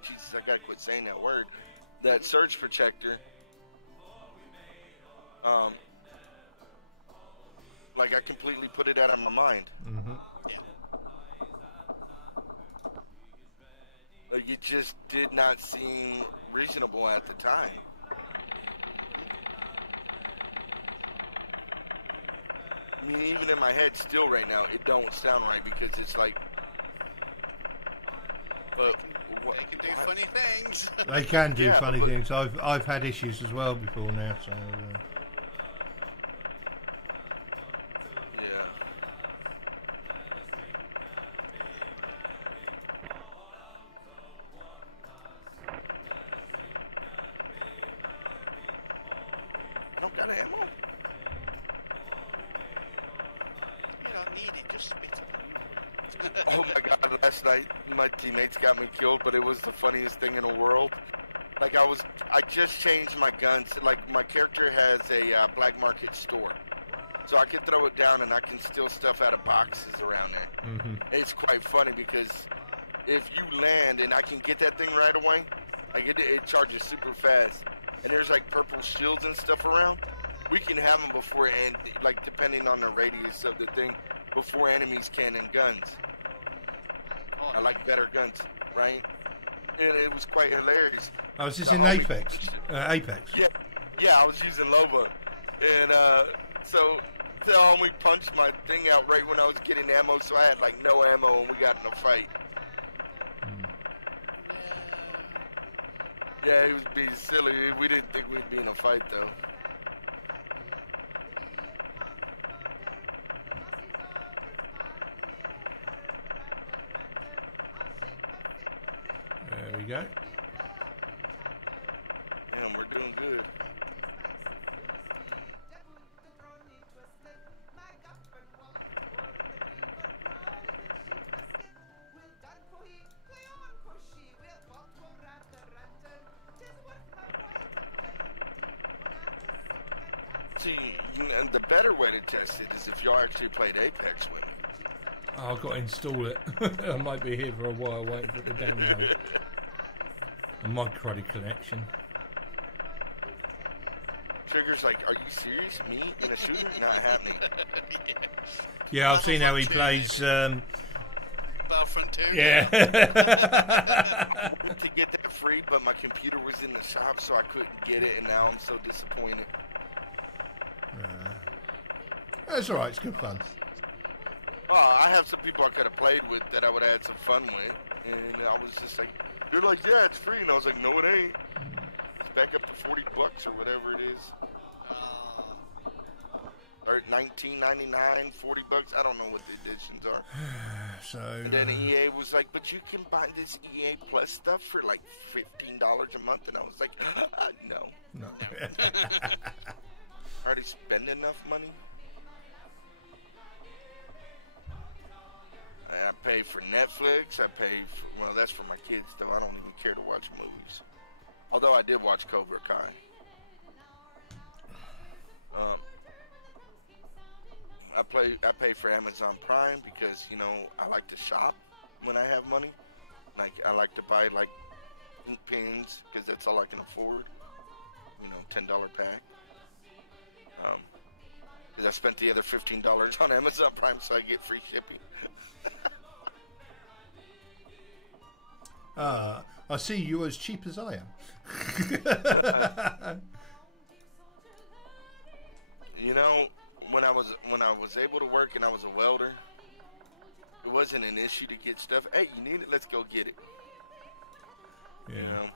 Jesus, I gotta quit saying that word, that surge protector, like I completely put it out of my mind. Yeah. Like it just did not seem reasonable at the time. I mean, even in my head still right now, it don't sound right because it's like, but what? They can do funny things. They can do Yeah, funny but- things. I've had issues as well before now. So, Yeah. I don't got ammo. You don't need it, just spit it on you. Oh my god, last night my teammates got me killed, but it was the funniest thing in the world. Like I just changed my guns. Like my character has a black market store. So I can throw it down and I can steal stuff out of boxes around there. It's quite funny because if you land and I can get that thing right away, like it charges super fast. And there's like purple shields and stuff around. We can have them before, and like depending on the radius of the thing, before enemies can and guns. Oh, I like better guns, right? And it was quite hilarious. I was just The in homie Apex. punched it. Apex. Yeah, I was using Loba, and so So we punched my thing out right when I was getting ammo, so I had like no ammo, and we got in a fight. Yeah, he was being silly. We didn't think we'd be in a fight though. There we go. Damn, we're doing good. See, and the better way to test it is if y'all actually played Apex with me. Oh, I've got to install it. I might be here for a while. My cruddy connection. Trigger's like, are you serious? Me in a shooter? Not happening. Yeah, I've seen how he Battlefront 2 plays. Battlefront 2? Yeah. I wanted to get that free, but my computer was in the shop, so I couldn't get it, and now I'm so disappointed. That's alright, it's good fun. Oh, I have some people I could have played with that I would have had some fun with, and I was just like, they're like, yeah, it's free, and I was like, no, it ain't. It's back up to $40 or whatever it is. Or $19.99, $40. I don't know what the editions are. So, And then EA was like, but you can buy this EA Plus stuff for like $15 a month, and I was like, no. No. I already spend enough money. I pay for Netflix. I pay for, well, that's for my kids, though. I don't even care to watch movies. Although I did watch Cobra Kai. I pay for Amazon Prime because, you know, I like to shop when I have money. Like, I like to buy, like, ink pens because that's all I can afford. You know, $10 pack. Because I spent the other $15 on Amazon Prime so I get free shipping. I see you're as cheap as I am. You know, when I was able to work and I was a welder, it wasn't an issue to get stuff. Hey, you need it? Let's go get it. Yeah. You know?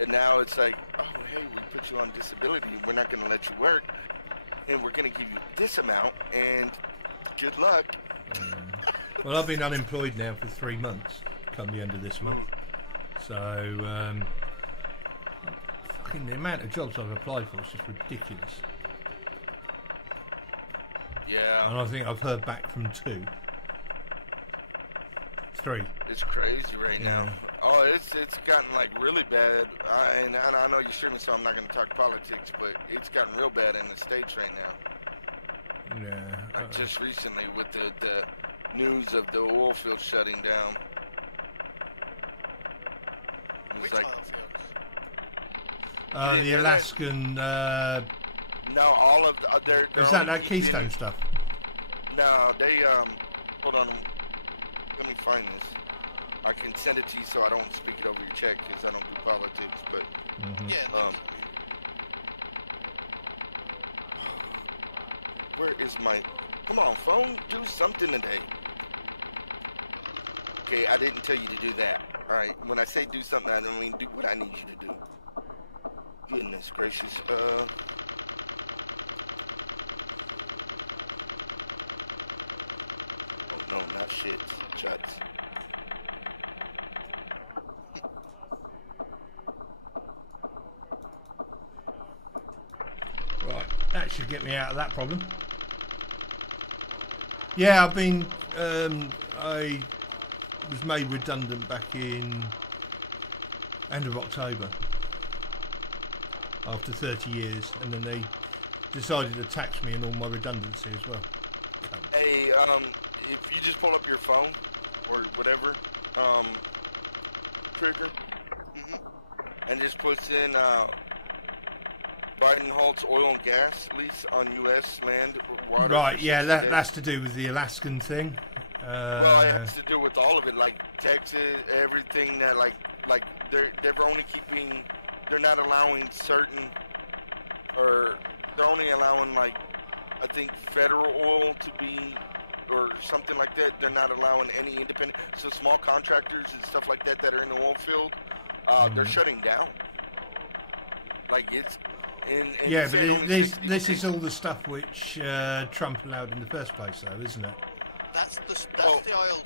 And now it's like, oh, hey, we put you on disability. We're not going to let you work. And we're going to give you this amount. And good luck. Well, I've been unemployed now for 3 months. Come the end of this week. So, fucking the amount of jobs I've applied for is just ridiculous. Yeah. And I think I've heard back from 2. 3. It's crazy right now. Oh, it's gotten like really bad. And I know you're streaming, so I'm not going to talk politics, but it's gotten real bad in the States right now. Yeah. Like just recently with the news of the oil field shutting down. It was Which like, oil fields? You didn't hear that? no, all of they're That only Keystone keeping. stuff. No, they hold on. Let me find this. I can send it to you so I don't speak it over your check because I don't do politics. But Yeah. where is my? Come on, phone, do something today. Okay, I didn't tell you to do that. All right, when I say do something, I don't mean do what I need you to do. Goodness gracious. Oh no, not shits, chuts. That should get me out of that problem. Yeah, I've been. I was made redundant back in end of October after 30 years, and then they decided to tax me and all my redundancy as well. Hey, if you just pull up your phone or whatever, trigger, and just puts in Biden halts oil and gas lease on U.S. land, water. Right, for yeah, 60 days. that's to do with the Alaskan thing. Well, it has to do with all of it, like Texas, everything that like they're only keeping, they're not allowing certain, or they're only allowing like I think federal oil to be, or something like that. They're not allowing any independent. So small contractors and stuff like that that are in the oil field, they're shutting down. Like it's, and it's saying only 60 This days. is all the stuff which Trump allowed in the first place, though, isn't it? That's the oil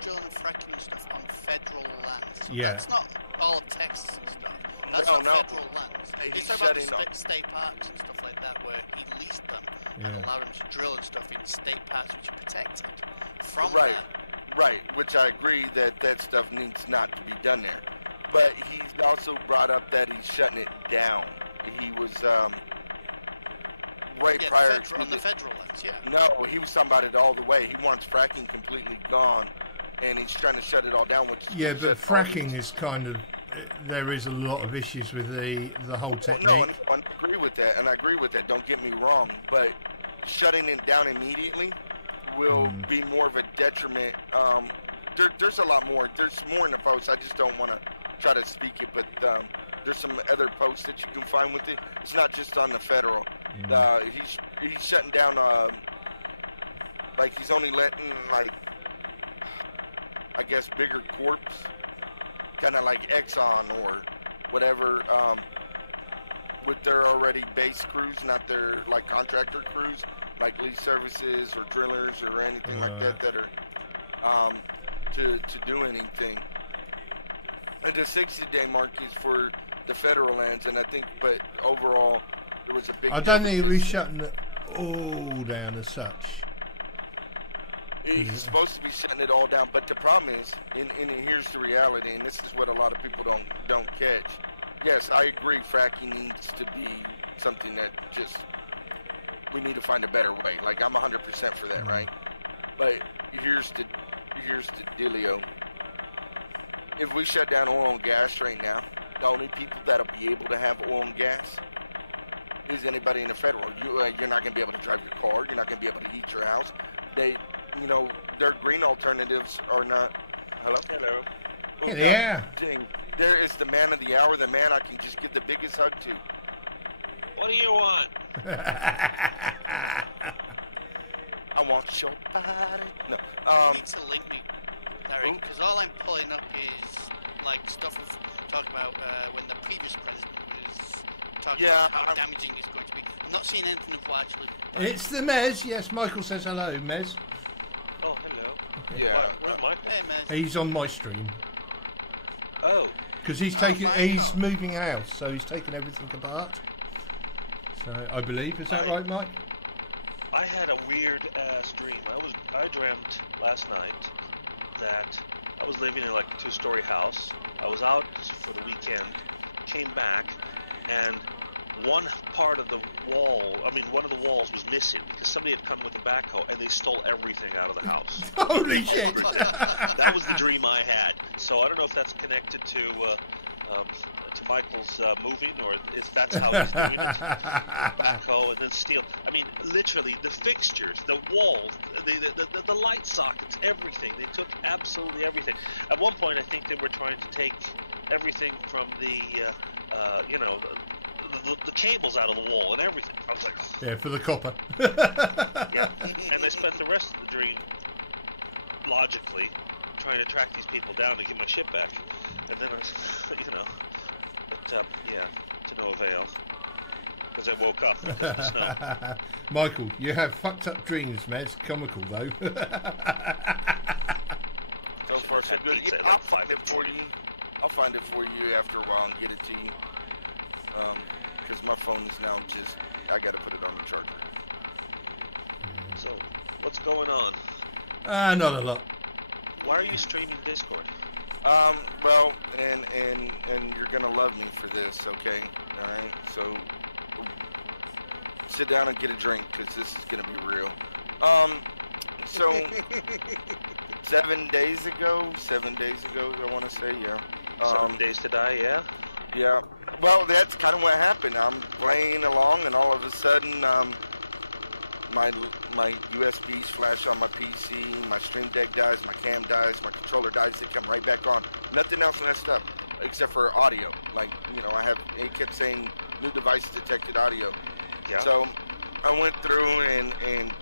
drilling and fracking and stuff on federal land. So Yeah. that's not all of Texas and stuff. That's No, on no. federal lands. He's It's about the shutting state parks and stuff like that, where he leased them and allowed them to drill and stuff in state parks which are protected from Right. that. Right, which I agree that stuff needs not to be done there. But he's also brought up that he's shutting it down. He was right prior to on the federal lands, yeah. No, he was talking about it all the way. He wants fracking completely gone, and he's trying to shut it all down, which is Yeah, going to but shut all fracking these... is kind of... There is a lot of issues with the whole Well, technique. no, and I agree with that, don't get me wrong, but shutting it down immediately will be more of a detriment. There's a lot more. There's more in the post. I just don't want to try to speak it, but there's some other posts that you can find with it. It's not just on the federal. He's shutting down, like he's only letting, like, I guess, bigger corps, kind of like Exxon or whatever, with their already base crews, not their, like, contractor crews, like lease services or drillers or anything like that that are to do anything. And the 60-day mark is for the federal lands, and I think, but overall, there was a big I deal don't think he'll be because shutting it all down as such. he's supposed to be shutting it all down. But the problem is, and here's the reality, and this is what a lot of people don't catch. Yes, I agree. Fracking needs to be something that just we need to find a better way. Like I'm 100% for that, right? But here's the dealio. If we shut down oil and gas right now, the only people that'll be able to have oil and gas is anybody in the federal. You're not going to be able to drive your car. You're not going to be able to heat your house. Their green alternatives are not. Hello? Hello. Oh, Yeah. God dang. There is the man of the hour, the man I can just give the biggest hug to. What do you want? I want your body. No. You need to link me, Derek, because all I'm pulling up is like stuff we've talked about when the previous president was talking about how damaging it's going to be. I'm not seeing anything of what actually. It's the Mez. Yes, Michael says hello, Mez. Oh, hello. Yeah. Where's Michael? Hey, man. He's on my stream. Oh. Because he's moving house, so he's taking everything apart. So I believe, is that right, Mike? I had a weird ass dream. I dreamt last night that I was living in like a 2-story house. I was out for the weekend, came back, and one part of the wall, one of the walls was missing because somebody had come with a backhoe and they stole everything out of the house. Everything. That was the dream I had. So I don't know if that's connected to Michael's moving, or if that's how he's doing it. Backhoe and then steal. Literally, the fixtures, the walls, the light sockets, everything. They took absolutely everything. At one point, I think they were trying to take everything from the cables out of the wall and everything. I was like, oh. Yeah, for the copper. Yeah, and I spent the rest of the dream logically trying to track these people down to get my shit back. And then I was, to no avail. Because I woke up because of the snow. Michael, you have fucked up dreams, Mez. Comical, though. So far, so good. Yeah, I'll find it for you. I'll find it for you after a while and get it to you. Because my phone is now just, I got to put it on the charger. So, what's going on? Not a lot. Why are you streaming Discord? Well, and you're gonna love me for this, okay? All right. So, sit down and get a drink, because this is gonna be real. So 7 days ago, I want to say, yeah. 7 days to die, yeah. Yeah. Well, that's kind of what happened. I'm playing along, and all of a sudden, my USBs flash on my PC, my Stream Deck dies, my cam dies, my controller dies. They come right back on. Nothing else messed up except for audio. Like, it kept saying new device detected audio. Yeah. So I went through and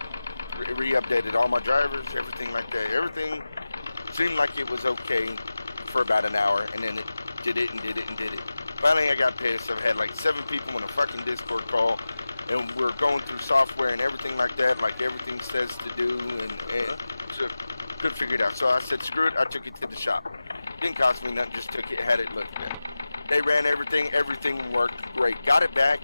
re-updated all my drivers, everything like that. Everything seemed like it was okay for about an hour, and then it did it and did it and did it. Finally, I got pissed. I've had like 7 people in a fucking Discord call, and we're going through software and everything like that, like everything says to do, and so couldn't figure it out. So I said, screw it. I took it to the shop. Didn't cost me nothing. Just took it, had it looked at. They ran everything. Everything worked great. Got it back.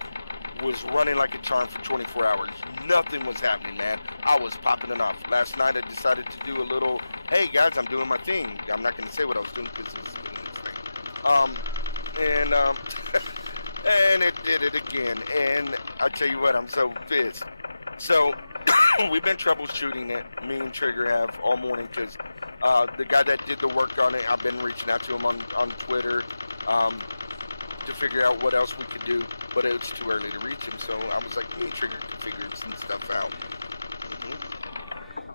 Was running like a charm for 24 hours. Nothing was happening, man. I was popping it off. Last night I decided to do a little, hey guys, I'm doing my thing. I'm not going to say what I was doing because it's doing its thing. And it did it again. And I tell you what, I'm so pissed. So we've been troubleshooting it, me and Trigger have all morning, because the guy that did the work on it, I've been reaching out to him on Twitter to figure out what else we could do, but it's too early to reach him. So I was like, me and Trigger can figure some stuff out.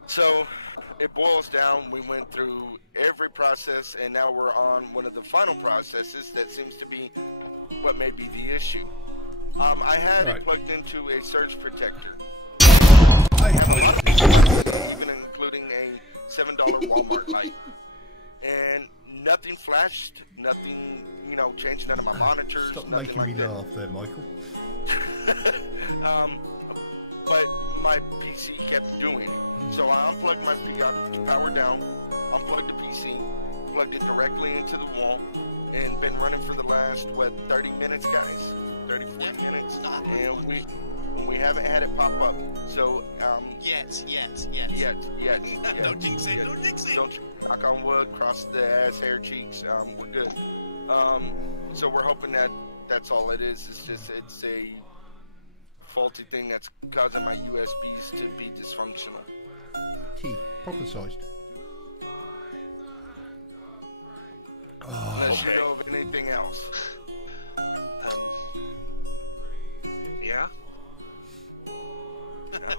So it boils down, we went through every process, and now we're on one of the final processes that seems to be what may be the issue. I had it plugged into a surge protector. I have a lot of things plugged in it, even including a $7 Walmart light. And nothing flashed, nothing, you know, changed none of my monitors, nothing like that. But my PC kept doing it. So I unplugged my power down, unplugged the PC, plugged it directly into the wall, and been running for the last, 30 minutes, guys? 30, 40 minutes? And we haven't had it pop up. So, Yet. Don't jinx it, don't jinx it. Don't knock on wood, cross the ass hair cheeks. We're good. So we're hoping that that's all it is. It's a faulty thing that's causing my USBs to be dysfunctional. Proper sized. Unless you know of anything else. Yeah?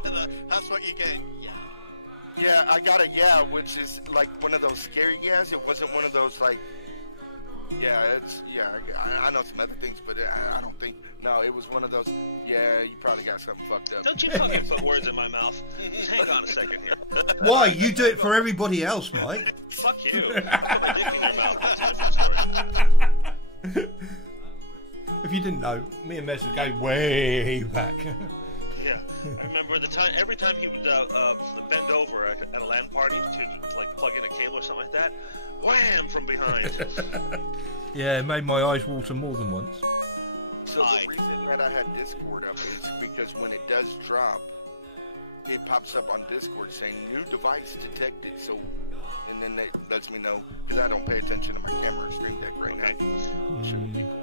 That's what you're getting. Yeah. Yeah, I got a which is like one of those scary yeahs. It wasn't one of those like, I know some other things, but I don't think, no, it was one of those, yeah, you probably got something fucked up. Don't you fucking put words in my mouth. Just hang on a second here. Why? You do it for everybody else, Mike. Fuck you. I put my dick in your mouth. That's a different story. If you didn't know, me and Mez go way back. Yeah, I remember every time he would bend over at a LAN party to like plug in a cable or something like that, wham from behind. Yeah, it made my eyes water more than once. So the reason that I had Discord up is because when it does drop, it pops up on Discord saying new device detected. So, and then it lets me know, because I don't pay attention to my camera or stream deck right now. Shooting people.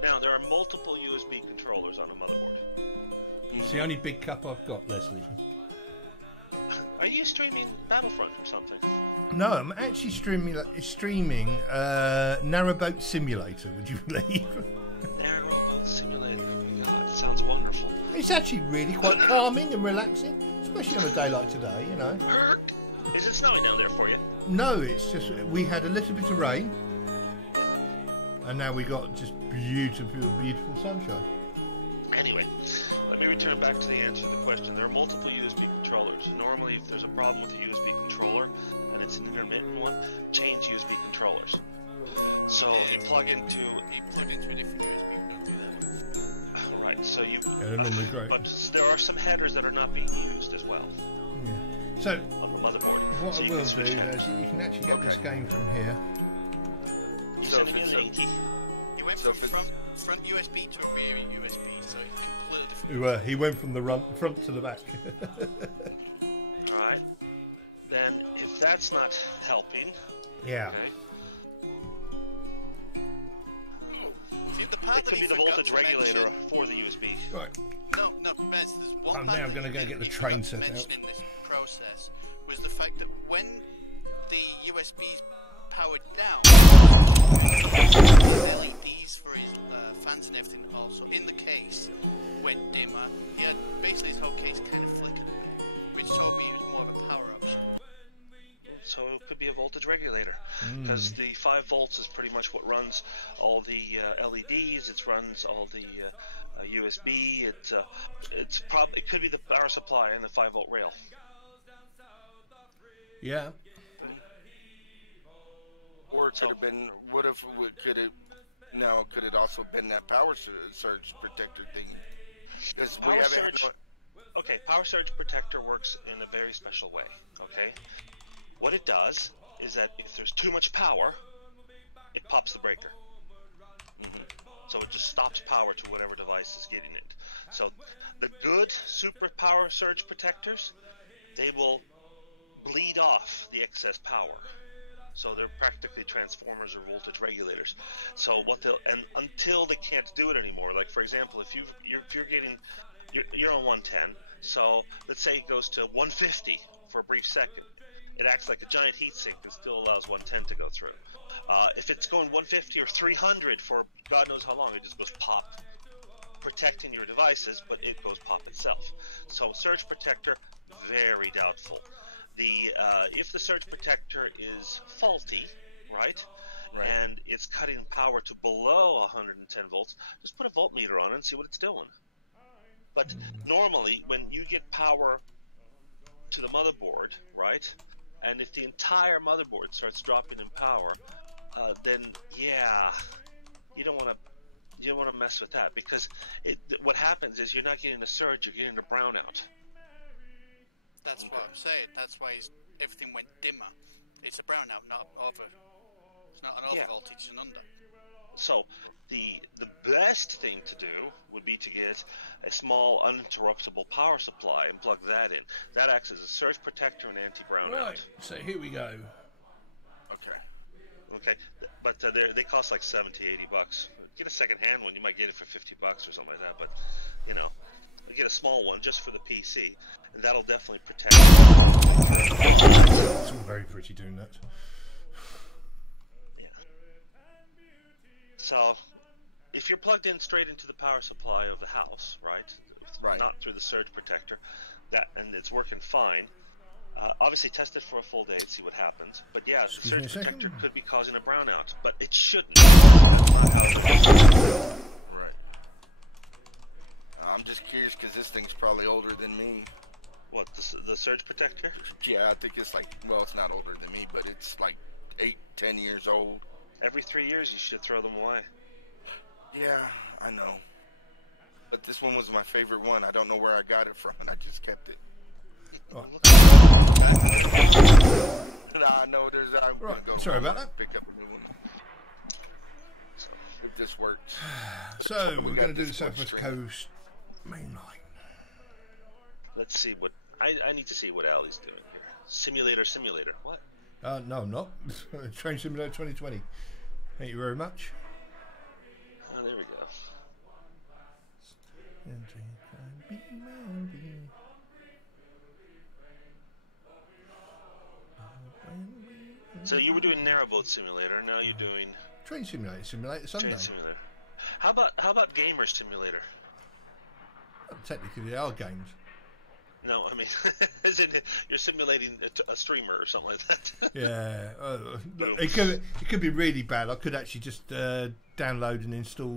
Now, there are multiple USB controllers on a motherboard. It's the only big cup I've got, Leslie. Are you streaming Battlefront or something? No, I'm actually streaming Narrowboat Simulator, would you believe? Narrowboat Simulator, oh my god, it sounds wonderful. It's actually really quite calming and relaxing, especially on a day like today, you know. Is it snowing down there for you? No, it's just, we had a little bit of rain. Yeah. And now we got just beautiful sunshine. Anyway, let me return back to the answer to the question. There are multiple USB controllers. Normally, if there's a problem with the USB controller, and it's an intermittent one, change USB controllers. So you plug into... You plug into a different USB, we don't do that one. Right, so you... but there are some headers that are not being used as well. So on the motherboard, so you can switch headers. Okay. You sending me a linky? He went from front USB to a rear USB, so it's completely different control. He went from the front to the back. Alright. Then, if that's not helping... Yeah. Okay. See, the part it could be the voltage regulator for the USB. Right. No, Bez, there's one part that you forgot to mention in this process, was the fact that when the USB's powered down, USB, his LEDs for his fans and everything also in the case went dimmer. He had basically his whole case kind of flickered a bit, which told me it was more of a power option. so it could be a voltage regulator, because the 5 volts is pretty much what runs all the LEDs. It runs all the USB. It could be the power supply and the 5-volt rail. Yeah. Or it could have been. What if could it? Now could it also been that power surge protector thing? Because we haven't. Okay, power surge protector works in a very special way. Okay, what it does is that if there's too much power, it pops the breaker. So it just stops power to whatever device is getting it. So the good super power surge protectors, they will bleed off the excess power. So they're practically transformers or voltage regulators. So until they can't do it anymore. Like for example, if you're on 110, so let's say it goes to 150 for a brief second. It acts like a giant heat sink and still allows 110 to go through. If it's going 150 or 300 for God knows how long, it just goes pop, protecting your devices, but it goes pop itself. So surge protector, very doubtful. If the surge protector is faulty, right, and it's cutting power to below 110 volts, just put a voltmeter on it and see what it's doing. But normally, when you get power to the motherboard, right, and if the entire motherboard starts dropping in power, then yeah, you don't want to mess with that, because what happens is you're not getting a surge, you're getting a brownout. That's what I'm saying. That's why everything went dimmer. It's a brownout, not over. It's not an over voltage, it's an under. So the best thing to do would be to get a small uninterruptible power supply and plug that in. That acts as a surge protector and anti-brownout. Right. So here we go. Okay, but they cost like $70-80. Get a second-hand one. You might get it for $50 or something like that. But get a small one just for the PC, and that'll definitely protect you all the way through. But it's all very pretty doing that. Yeah. So, if you're plugged in straight into the power supply of the house, right, not through the surge protector, and it's working fine, obviously test it for a full day and see what happens. But yeah, the surge protector could be causing a brownout, but it shouldn't, because that's not how they're designed. Right. I'm just curious because this thing's probably older than me. What, the surge protector? Yeah, I think it's like, well, it's not older than me, but it's like 8-10 years old. Every 3 years you should throw them away. Yeah, I know. But this one was my favorite one. I don't know where I got it from, and I just kept it. Oh, look on the back there. Nah, no, I'm going to go to Walmart and pick up a new one. So, if this works. But so we got Discord streaming. Let's see what I need to see what Ali's doing here. Simulator. What? No, I'm not. Train Simulator 2020. Thank you very much. Oh, there we go. So you were doing narrowboat simulator. Now you're doing Train Simulator. Train Simulator. How about Gamer Simulator? Technically, they are games. No, I mean, as in you're simulating a streamer or something like that. Yeah, it could be really bad. I could actually just download and install.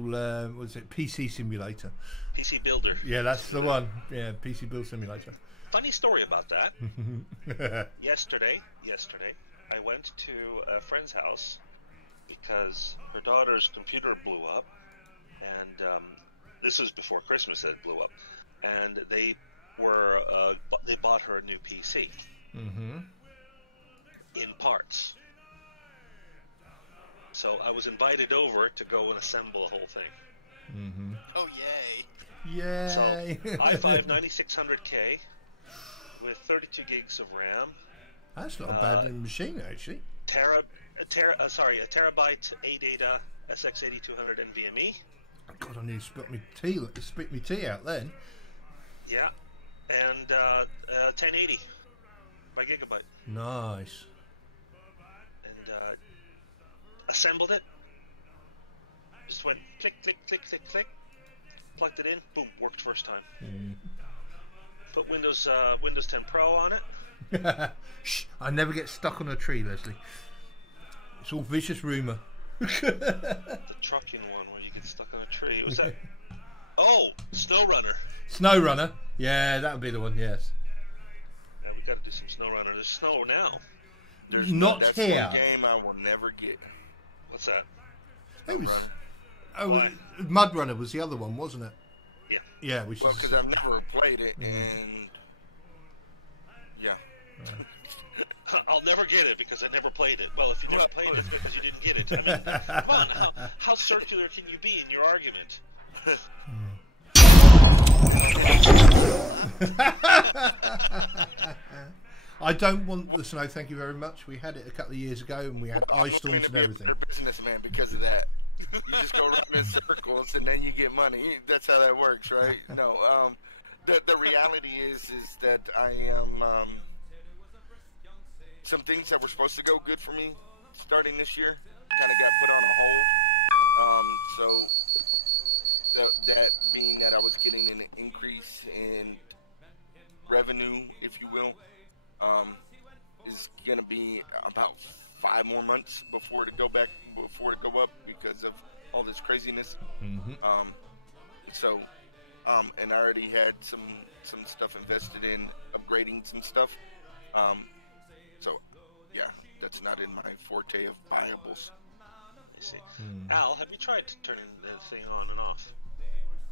What's it? PC Simulator. PC Builder. Yeah, that's Simulator. The one. Yeah, PC Build Simulator. Funny story about that. Yesterday, I went to a friend's house because her daughter's computer blew up, and this was before Christmas that it blew up, and they bought her a new PC in parts. So I was invited over to go and assemble the whole thing. Oh, yay. Yay. So i5 9600K with 32 gigs of RAM. That's not a bad machine, actually. A terabyte ADATA SX8200 NVMe. God, I need to spit my tea out then. Yeah. And 1080 by gigabyte. Nice. And assembled it. Just went click, click, click, click, click. Plugged it in. Boom. Worked first time. Put Windows 10 Pro on it. Shh! I never get stuck on a tree, Leslie. It's all vicious rumour. The trucking one where you get stuck on a tree. Was that? Oh, Snow Runner. Snow Runner. Yeah, that would be the one. Yes. Yeah, we got to do some Snow Runner. There's snow now. There's Not that's here. one game I will never get. What's that? Snow Runner. Oh, Why? Mud Runner was the other one, wasn't it? Yeah. Yeah. Well, because I've never played it, and yeah. I'll never get it because I never played it. Well, if you never played it, it's because you didn't get it. I mean, come on, how circular can you be in your argument? I don't want the snow, thank you very much. We had it a couple of years ago, and we had I'm ice learning storms to be a and better businessman because of that. You just go around in circles, and then you get money. That's how that works, right? No, the reality is that I am some things that were supposed to go good for me starting this year kind of got put on a hold. So that being that I was getting an increase in revenue, if you will, is gonna be about 5 more months before to go up because of all this craziness. Mm-hmm. And I already had some stuff invested in upgrading some stuff. So yeah, that's not in my forte of buyables. I see. Al, have you tried turning the thing on and off?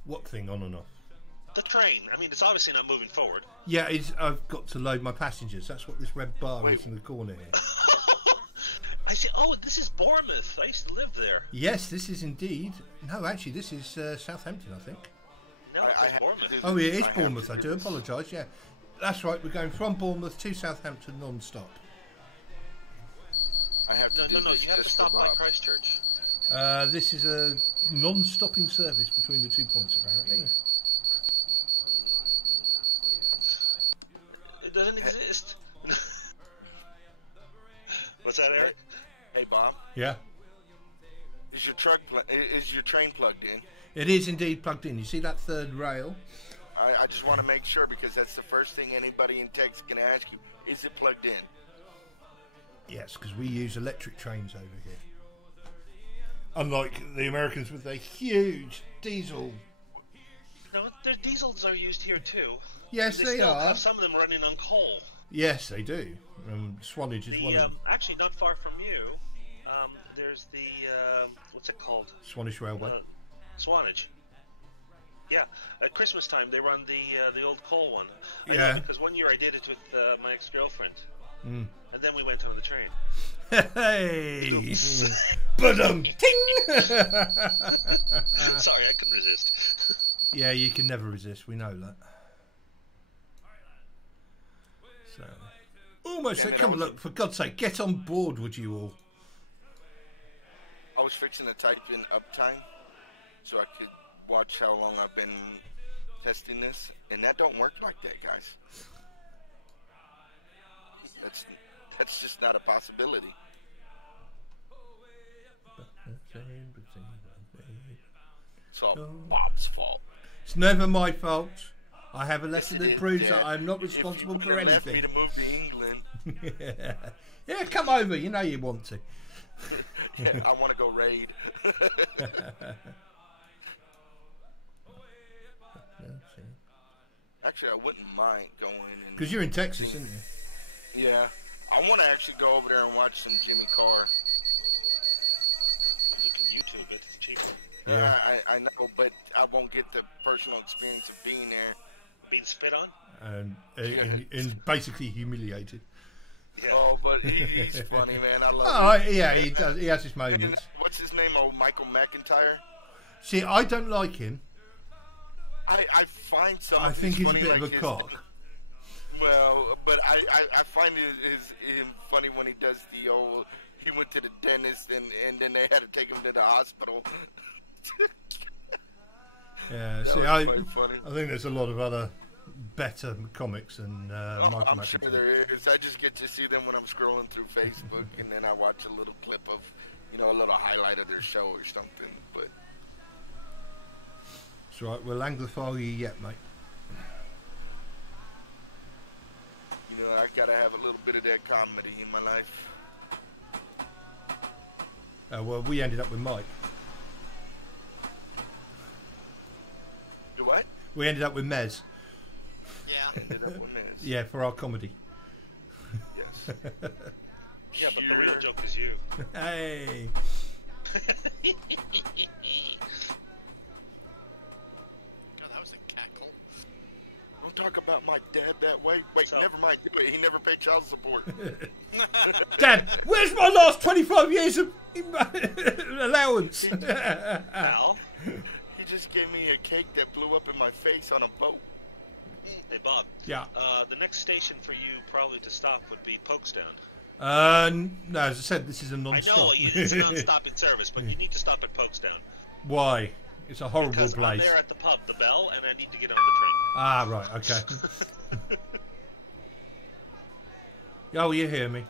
What thing on and off? The train. I mean, it's obviously not moving forward. Yeah, I've got to load my passengers. That's what this red bar is in the corner here. I see. Oh, this is Bournemouth. I used to live there. Yes, this is indeed. No, actually, this is Southampton, I think. No, it's Bournemouth. Oh, it is Bournemouth. I do apologise. Yeah, that's right. We're going from Bournemouth to Southampton non-stop. I have to No. You have to stop by Christchurch. This is a non-stopping service between the 2 points, apparently. It doesn't exist. What's that, Eric? Hey, Bob. Yeah. Is your train plugged in? It is indeed plugged in. You see that third rail? I just want to make sure because that's the first thing anybody in tech's going to ask you. Is it plugged in? Yes, because we use electric trains over here. Unlike the Americans with their huge diesel. No, their diesels are used here too. Yes, and they still have some of them running on coal. Yes, they do. Swanage is the one actually not far from you. There's the what's it called? Swanage Railway. Swanage. Yeah, at Christmas time they run the old coal one. I know because one year I did it with my ex-girlfriend, and then we went on the train. Hey! Oops. Ting! Sorry, I couldn't resist. Yeah, you can never resist. We know that. So, almost. Damn it, look, for God's sake, get on board, would you all? I was fixing to type in uptime so I could watch how long I've been testing this, and that don't work like that, guys. That's just not a possibility. It's all Bob's fault. It's never my fault. I have a Yes, it lesson is, bruiser. Dad. I'm not responsible If you for wouldn't have left me anything. to move to England, Yeah, come over. You know you want to. yeah, I want to go raid. Actually, I wouldn't mind going and. Because you're in Texas, seeing, aren't you? Yeah, I want to actually go over there and watch some Jimmy Carr. You can YouTube it. It's cheaper. I know, but I won't get the personal experience of being there. Being spit on? And Yeah. basically humiliated. Yeah. Oh, but he's funny, man. I love it. Yeah, And, he has his moments. and what's his name? Oh, Michael McIntyre. See, I don't like him. I find some of I his think funny, he's a bit like of a his. cock. Well, but I find him funny when he does the old. He went to the dentist and then they had to take him to the hospital. Yeah, That was quite funny. I think there's a lot of other better comics and. Oh, I'm sure there is. I just get to see them when I'm scrolling through Facebook, and then I watch a little clip of, a little highlight of their show or something. But That's right. We'll anglophile you yet, mate. You know, I gotta have a little bit of that comedy in my life. Well, we ended up with Mike. Do what? We ended up with Mez. Yeah. Ended up with Miz. Yeah, for our comedy. Yes. Yeah, but the real joke is you. Hey. God, that was a cackle. Don't talk about my dad that way. Wait, So- never mind. Do it. He never paid child support. Dad, where's my last 25 years of allowance? Al, He just gave me a cake that blew up in my face on a boat. hey Bob. Yeah. The next station for you probably to stop would be Pokestown. No, as I said, this is a non-stop. I know it's a non-stopping service, but you need to stop at Pokestown Why? It's a horrible because I'm place. there at the pub, the Bell, and I need to get on the train. Ah, right, okay. Oh, you hear me.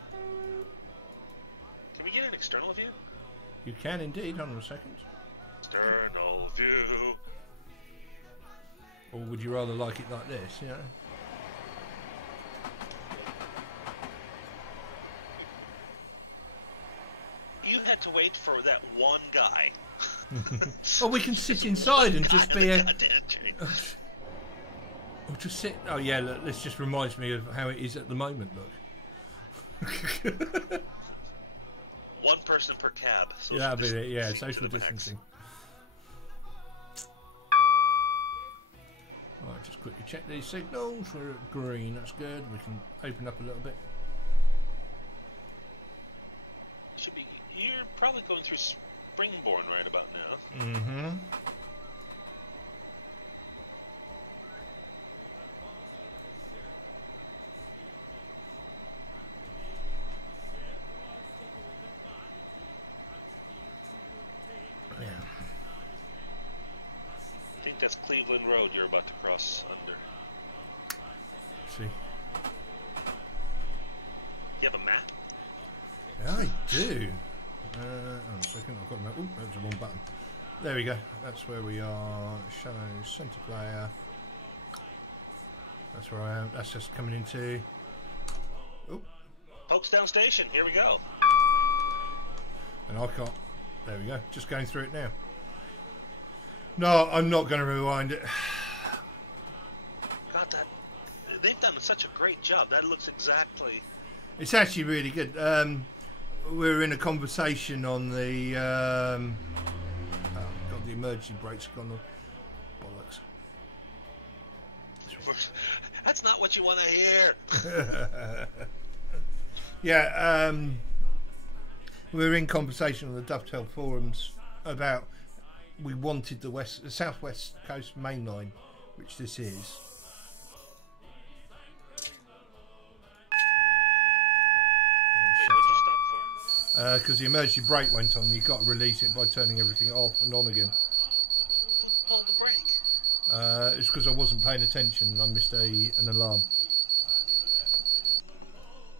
Can we get an external view? You can indeed, hold on a second. External view. Or would you rather like it like this, you know? You had to wait for that one guy. Or we can sit Just inside one and guy just on be the a... goddamn train. Or just sit... Oh, yeah, look, this just reminds me of how it is at the moment, look. One person per cab, social That'd be it, distancing yeah, to social the max. distancing. Right, just quickly check these signals. We're at green, that's good. We can open up a little bit. Should be. You're probably going through Springborn right about now. Mm-hmm. I think that's Cleveland Road you're about to cross under. See. You have a map? Yeah, I do. I've got my- ooh, there's one button. There we go. That's where we are. Showing centre player. That's where I am. That's just coming into. Oh, Pokestown Station, here we go. and I can't. There we go. Just going through it now. No, I'm not going to rewind it. God, they've done such a great job. That looks exactly. It's actually really good. We were in a conversation on the. Oh, God, the emergency brakes have gone on. That's not what you want to hear. Yeah, we were in conversation on the Dovetail forums about we wanted the southwest coast main line, which this is. Wait, what'd you stop for? Because the emergency brake went on, you've got to release it by turning everything off and on again. Who pulled the brake? It's because I wasn't paying attention and I missed an alarm.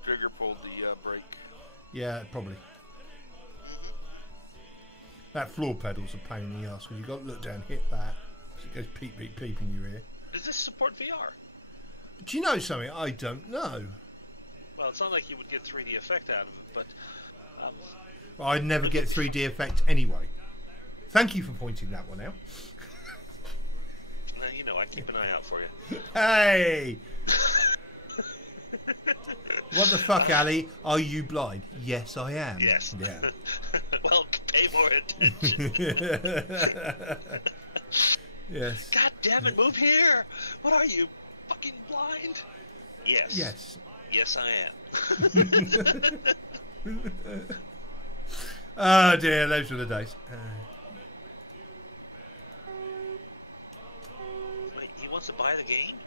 Trigger pulled the brake. Yeah, probably. That floor pedal's a pain in the ass because you've got to look down, hit that, so it goes peep, peep, peep in your ear. Does this support VR? Do you know something? I don't know. Well, it's not like you would get 3D effect out of it, but I'd never It get would be 3D effect anyway. Thank you for pointing that one out. you know, I keep an eye out for you. Hey! What the fuck, Ali? Are you blind? Yes, I am. Yes. Yeah. Well, pay more attention. Yes. God damn it, move here! What are you, fucking blind? Yes. Yes. Yes, I am. Oh dear, those were the days. Wait, he wants to buy the game?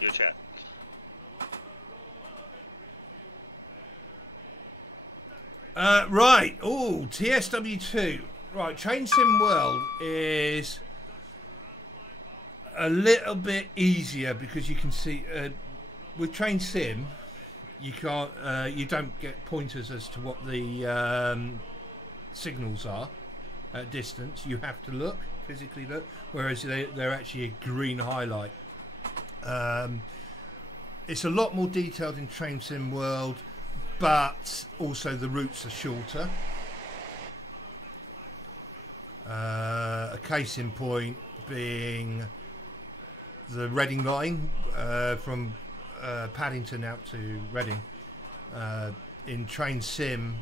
Your chat. Right. Oh, TSW2. Right, Train Sim World is a little bit easier because you can see with Train Sim you can't you don't get pointers as to what the signals are at distance. You have to look, physically look, whereas they're actually a green highlight. it's a lot more detailed in Train Sim World, but also the routes are shorter. A case in point being the Reading line from Paddington out to Reading. In Train Sim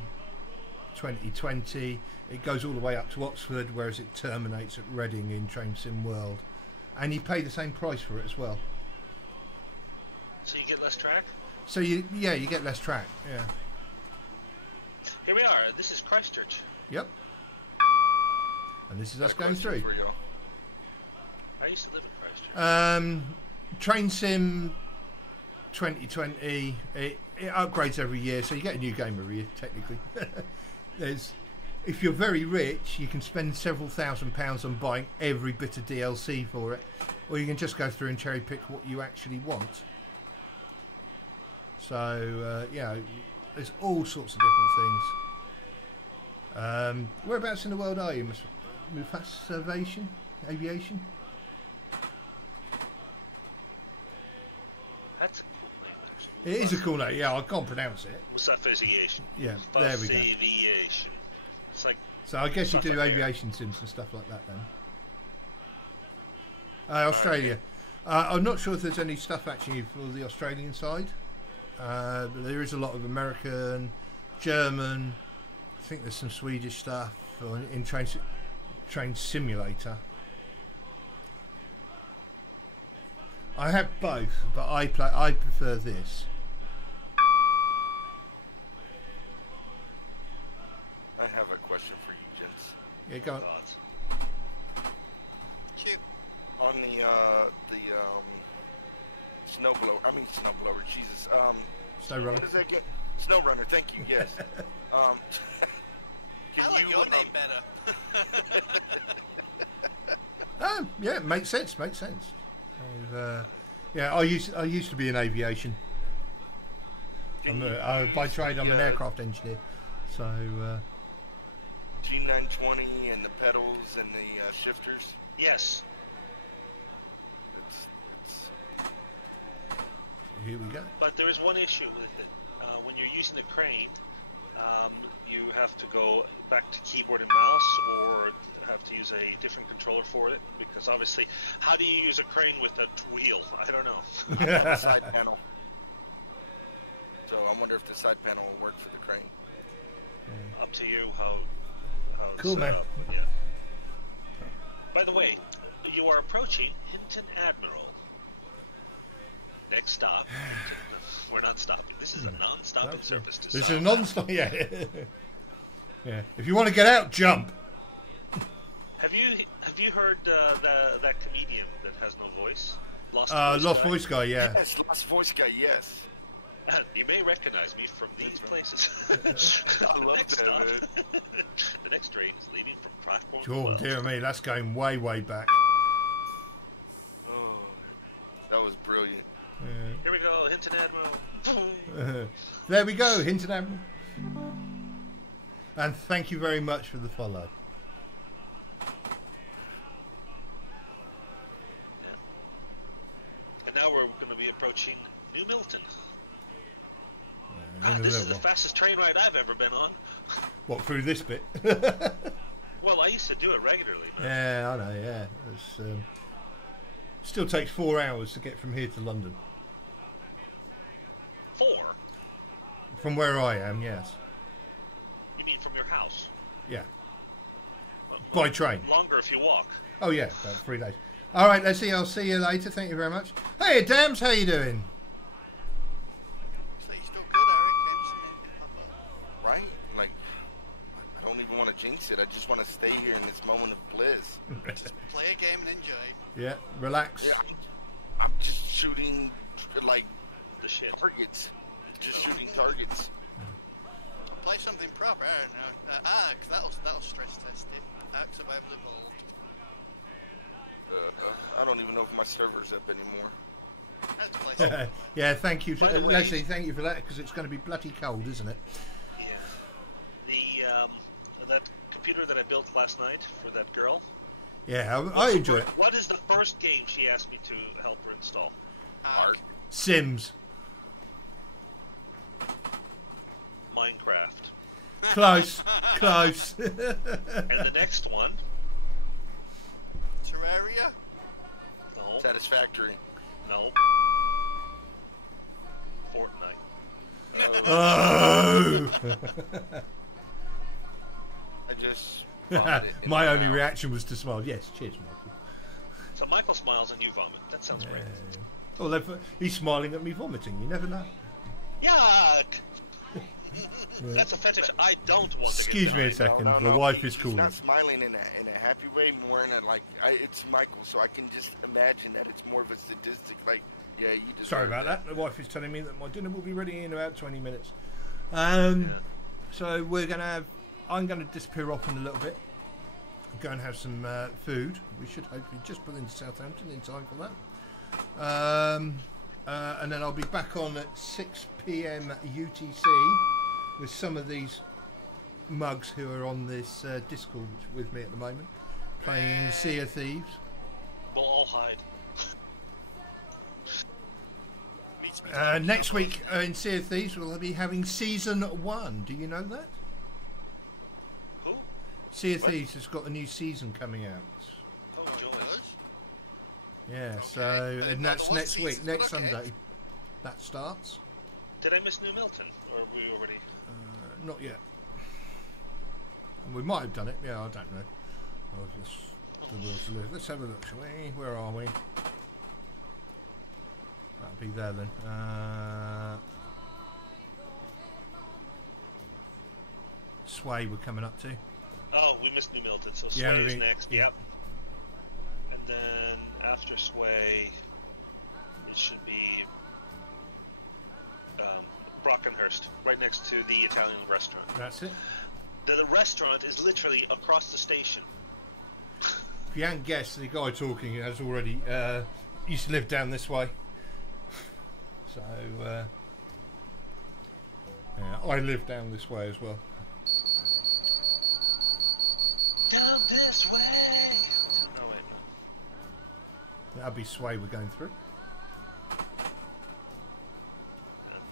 2020, it goes all the way up to Oxford, whereas it terminates at Reading in Train Sim World. And you pay the same price for it as well. So you get less track? So you get less track. Yeah. Here we are. This is Christchurch. Yep. And this is Got us a going question through. for y'all. I used to live in Christchurch. Train Sim 2020, it upgrades every year, so you get a new game every year, technically. If you're very rich, you can spend several £1,000s on buying every bit of DLC for it, or you can just go through and cherry pick what you actually want. So, there's all sorts of different things. Whereabouts in the world are you? Aviation? That's a cool name, actually. It is a cool name, yeah, I can't pronounce it. Musafiziation. Yeah, Musafiziation. It's like so I guess you do Musafa Air. aviation sims and stuff like that then. Australia. I'm not sure if there's any stuff actually for the Australian side, but there is a lot of American, German. I think there's some Swedish stuff in Train Simulator. I have both, but I prefer this. I have a question for you, gents. Yeah, oh go on. god. Shoot. On the snowblower, Jesus. What is that game? Snow Runner, thank you, yes. Can I like you, your name better. Yeah, it makes sense. Yeah, I used to be in aviation. Can you by use trade, I'm an the aircraft engineer. So G920 and the pedals and the shifters? Yes. It's here we go. But there is one issue with it. When you're using the crane, you have to go back to keyboard and mouse, or have to use a different controller for it, because obviously, how do you use a crane with a wheel? I don't know. I have a side panel. So I wonder if the side panel will work for the crane. Up to you how it's Cool, set man. up, but yeah. By the way, you are approaching Hinton Admiral. Next stop, Hinton. No, we're not stopping. This is a non-stopping service to This is a Southampton. non-stop. Yeah. Yeah. If you want to get out, jump. Have you heard that comedian that has no voice? Lost Voice Guy? Voice Guy, yeah. Yes, Lost Voice Guy, yes. You may recognize me from these places. I love that, man. The next train is leaving from platform Oh, 12. dear me, that's going way, way back. Oh, that was brilliant. Here we go, Hinton Admiral. There we go, Hinton Admiral. And thank you very much for the follow. Yeah. And now we're going to be approaching New Milton. This is the fastest train ride I've ever been on. What, through this bit? Well, I used to do it regularly, man. Yeah, I know, yeah. Still takes 4 hours to get from here to London. 4? From where I am, yes. You mean from your house? Yeah. Well, By train. Longer if you walk. Oh, yeah, 3 days. All right, Leslie, I'll see you later. Thank you very much. Hey, Dams, how you doing? So you're still good, Eric. I haven't seen anything pop up. Right? Like, I don't even want to jinx it. I just want to stay here in this moment of bliss. Just play a game and enjoy. Yeah, relax. Yeah, I'm just shooting, like, The shit. targets. Just shooting targets. Or play something proper. I don't know. Cause that'll stress test it. Ark Survival Evolved. I don't even know if my server's up anymore. Let's play Oh. something. Yeah, thank you. By the way- Leslie, thank you for that, because it's going to be bloody cold, isn't it? Yeah. The that computer that I built last night for that girl. Yeah, I What's enjoy it. what is the first game she asked me to help her install? Ark. Ark. Sims. Minecraft. Close. Close. And the next one. Terraria? No. Satisfactory. No. Fortnite. I just vomited in my my only mouth. reaction was to smile. Yes, cheers. So Michael smiles and you vomit. That sounds great. Well, he's smiling at me vomiting. You never know. Yuck! That's a fetish I don't want to get Excuse me a behind. second. No, My wife he's is cool. not smiling in a happy way, more in a like, it's Michael, so I can just imagine that it's more of a sadistic, like, yeah, you Sorry deserve about that. that. The wife is telling me that my dinner will be ready in about 20 minutes. Yeah. So I'm gonna disappear off in a little bit. Go and have some food. We should hopefully just put into Southampton in time for that. And then I'll be back on at 6 p.m. UTC with some of these mugs who are on this Discord with me at the moment. Playing Sea of Thieves. We'll all hide. Me to be loud Next Diablos week now. in Sea of Thieves we'll be having Season 1. Do you know that? Who? Sea of What? Thieves has got a new season coming out. Oh, Oh, it joy. does? Yeah, Okay. so I didn't know there that's was next week, seasons, but next okay. Sunday that starts. Did I miss New Milton? Or are we already... Not yet. We might have done it. Yeah, I don't know. Let's have a look. Shall we? Where are we? Be there then. Sway we're coming up to. Oh, we missed New Milton, so Sway is we- next, yep. And then after Sway, it should be Brockenhurst, right next to the Italian restaurant. That's it. The restaurant is literally across the station. If you hadn't guessed, the guy talking has already used to live down this way. So, yeah, I live down this way as well. Down this way! Oh, wait, no. That'll be Sway we're going through.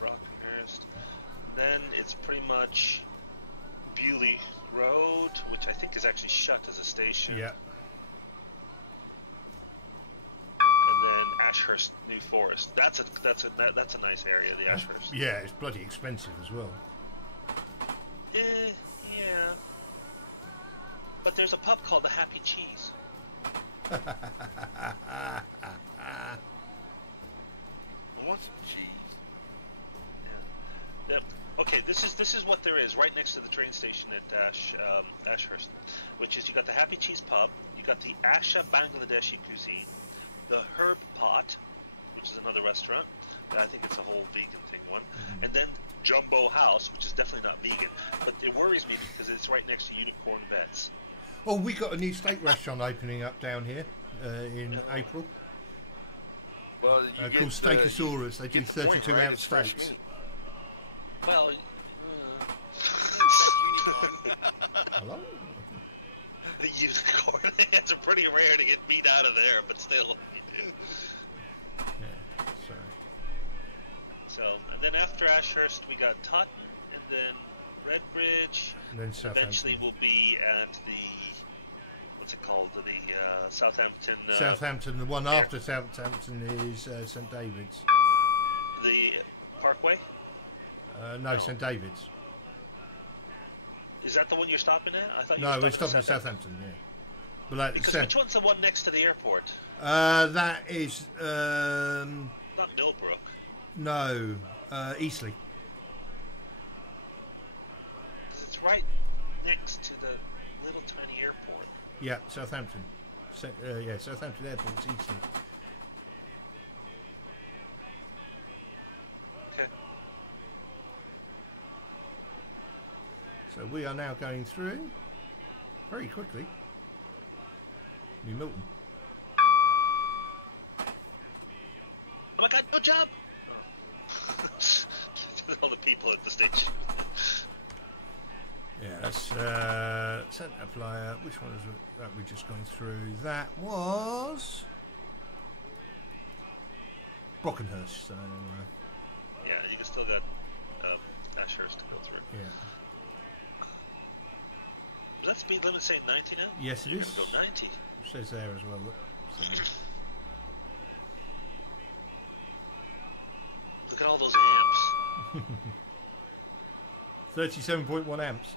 Brockenhurst. And then it's pretty much Bewley Road, which I think is actually shut as a station. Yeah. And then Ashurst, New Forest. That's a nice area, the Ashurst. Yeah, it's bloody expensive as well. Yeah. But there's a pub called the Happy Cheese. I want some cheese. Yep. Okay, this is what there is right next to the train station at Ashurst, which is you got the Happy Cheese pub, you got the Asha Bangladeshi cuisine, the Herb Pot, which is another restaurant. I think it's a whole vegan thing one, and then Jumbo House, which is definitely not vegan, but it worries me because it's right next to Unicorn Vets. Oh, we got a new steak restaurant opening up down here in Oh. April. Well, you get called the Steakosaurus. They get do the point, 32 right? ounce It's fresh steaks. meat. Well, Fresh unicorn. the Unicorn. It's pretty rare to get beat out of there, but still, you do. So, and then after Ashurst, we got Totten, and then Redbridge, and eventually we'll be at the, what's it called, the Southampton, Southampton, the one after Southampton is St David's. the Parkway. No, No. St David's. Is that the one you're stopping at? I thought you were No, stopping we at stopped Southampton. Yeah. Well, Because which one's the one next to the airport? That is Not Millbrook. no, Eastleigh. Because it's right next to the little tiny airport. Yeah, Southampton. Yeah, Southampton Airport. Eastleigh. Okay. So we are now going through very quickly. New Milton. Oh my god, no job! Oh. All the people at the station. Yes. Sent a flyer. Which one was it that we just gone through? That was Brockenhurst. Yeah, you can still got Ashurst to go through. Was that speed limit saying 90 now? Yes, You're going to go 90. Says there as well. Look at all those amps. 37.1 amps.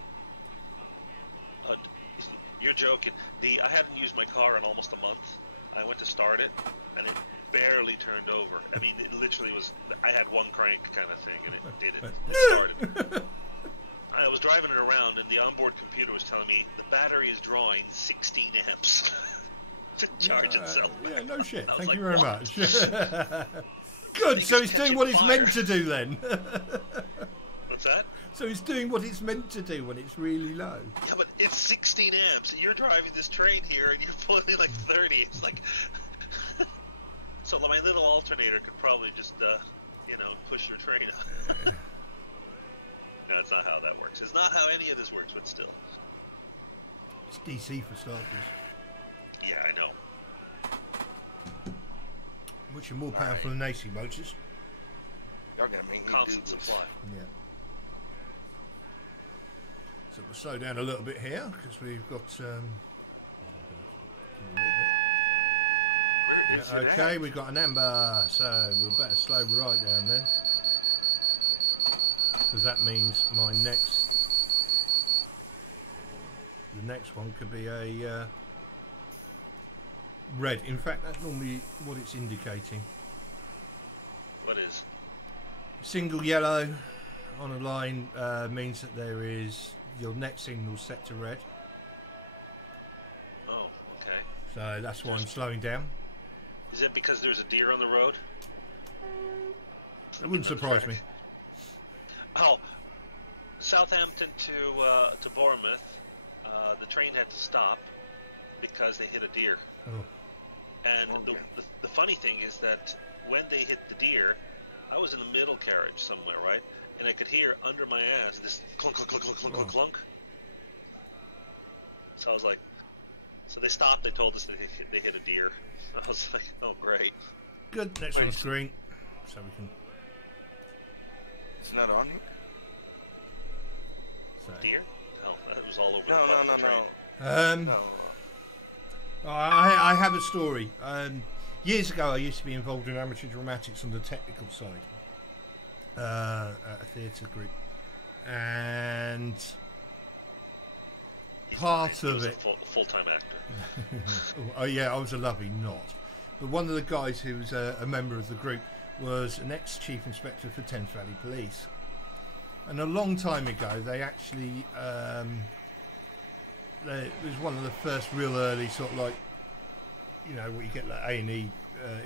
You're joking. I hadn't used my car in almost a month. I went to start it, and it barely turned over. I mean, it literally was. I had one crank kind of thing, and it did it. It started. I was driving it around, and the onboard computer was telling me the battery is drawing 16 amps to charge itself back no up. shit. And I was Thank like, you very what? much. Good, Thing so is it's catching doing what fire. it's meant to do then. What's that? So it's doing what it's meant to do when it's really low. Yeah, but it's 16 amps. You're driving this train here, and you're pulling like 30. It's like... So my little alternator could probably just, push your train up. No, that's not how that works. It's not how any of this works, but still. It's DC for starters. Yeah, I know. Which are more All right. powerful than AC motors. Y'all gonna make me do Constant this. supply. So we'll slow down a little bit here because we've got. Where is it Okay, at? we've got an amber, so we'll better slow right down then. Because that means the next one could be a red. In fact, that's normally what it's indicating. What is? Single yellow on a line means that there is your next signal set to red. Oh, okay. So that's why I'm There's- slowing down. Is it because there's a deer on the road? I mean, on the Wouldn't surprise track. me. Oh, Southampton to Bournemouth, the train had to stop because they hit a deer. And Okay. the funny thing is that when they hit the deer, I was in the middle carriage somewhere, right? And I could hear under my ass this clunk, clunk, clunk, clunk, clunk, clunk, clunk. So I was like, so they stopped. They told us that they hit a deer. I was like, oh, great. Good. Next Wait, one's so- green. So we can. It's not on here? Deer? No, that was all over No, the no, top no, of the train. no. No. No. I have a story. Years ago, I used to be involved in amateur dramatics on the technical side at a theatre group, and He's part lying. He of was a it- full-time actor. oh yeah, I was a lovely not. But one of the guys who was a member of the group was an ex-chief inspector for Thames Valley Police, and a long time ago, they actually it was one of the first real early sort of like, where you get like A&E,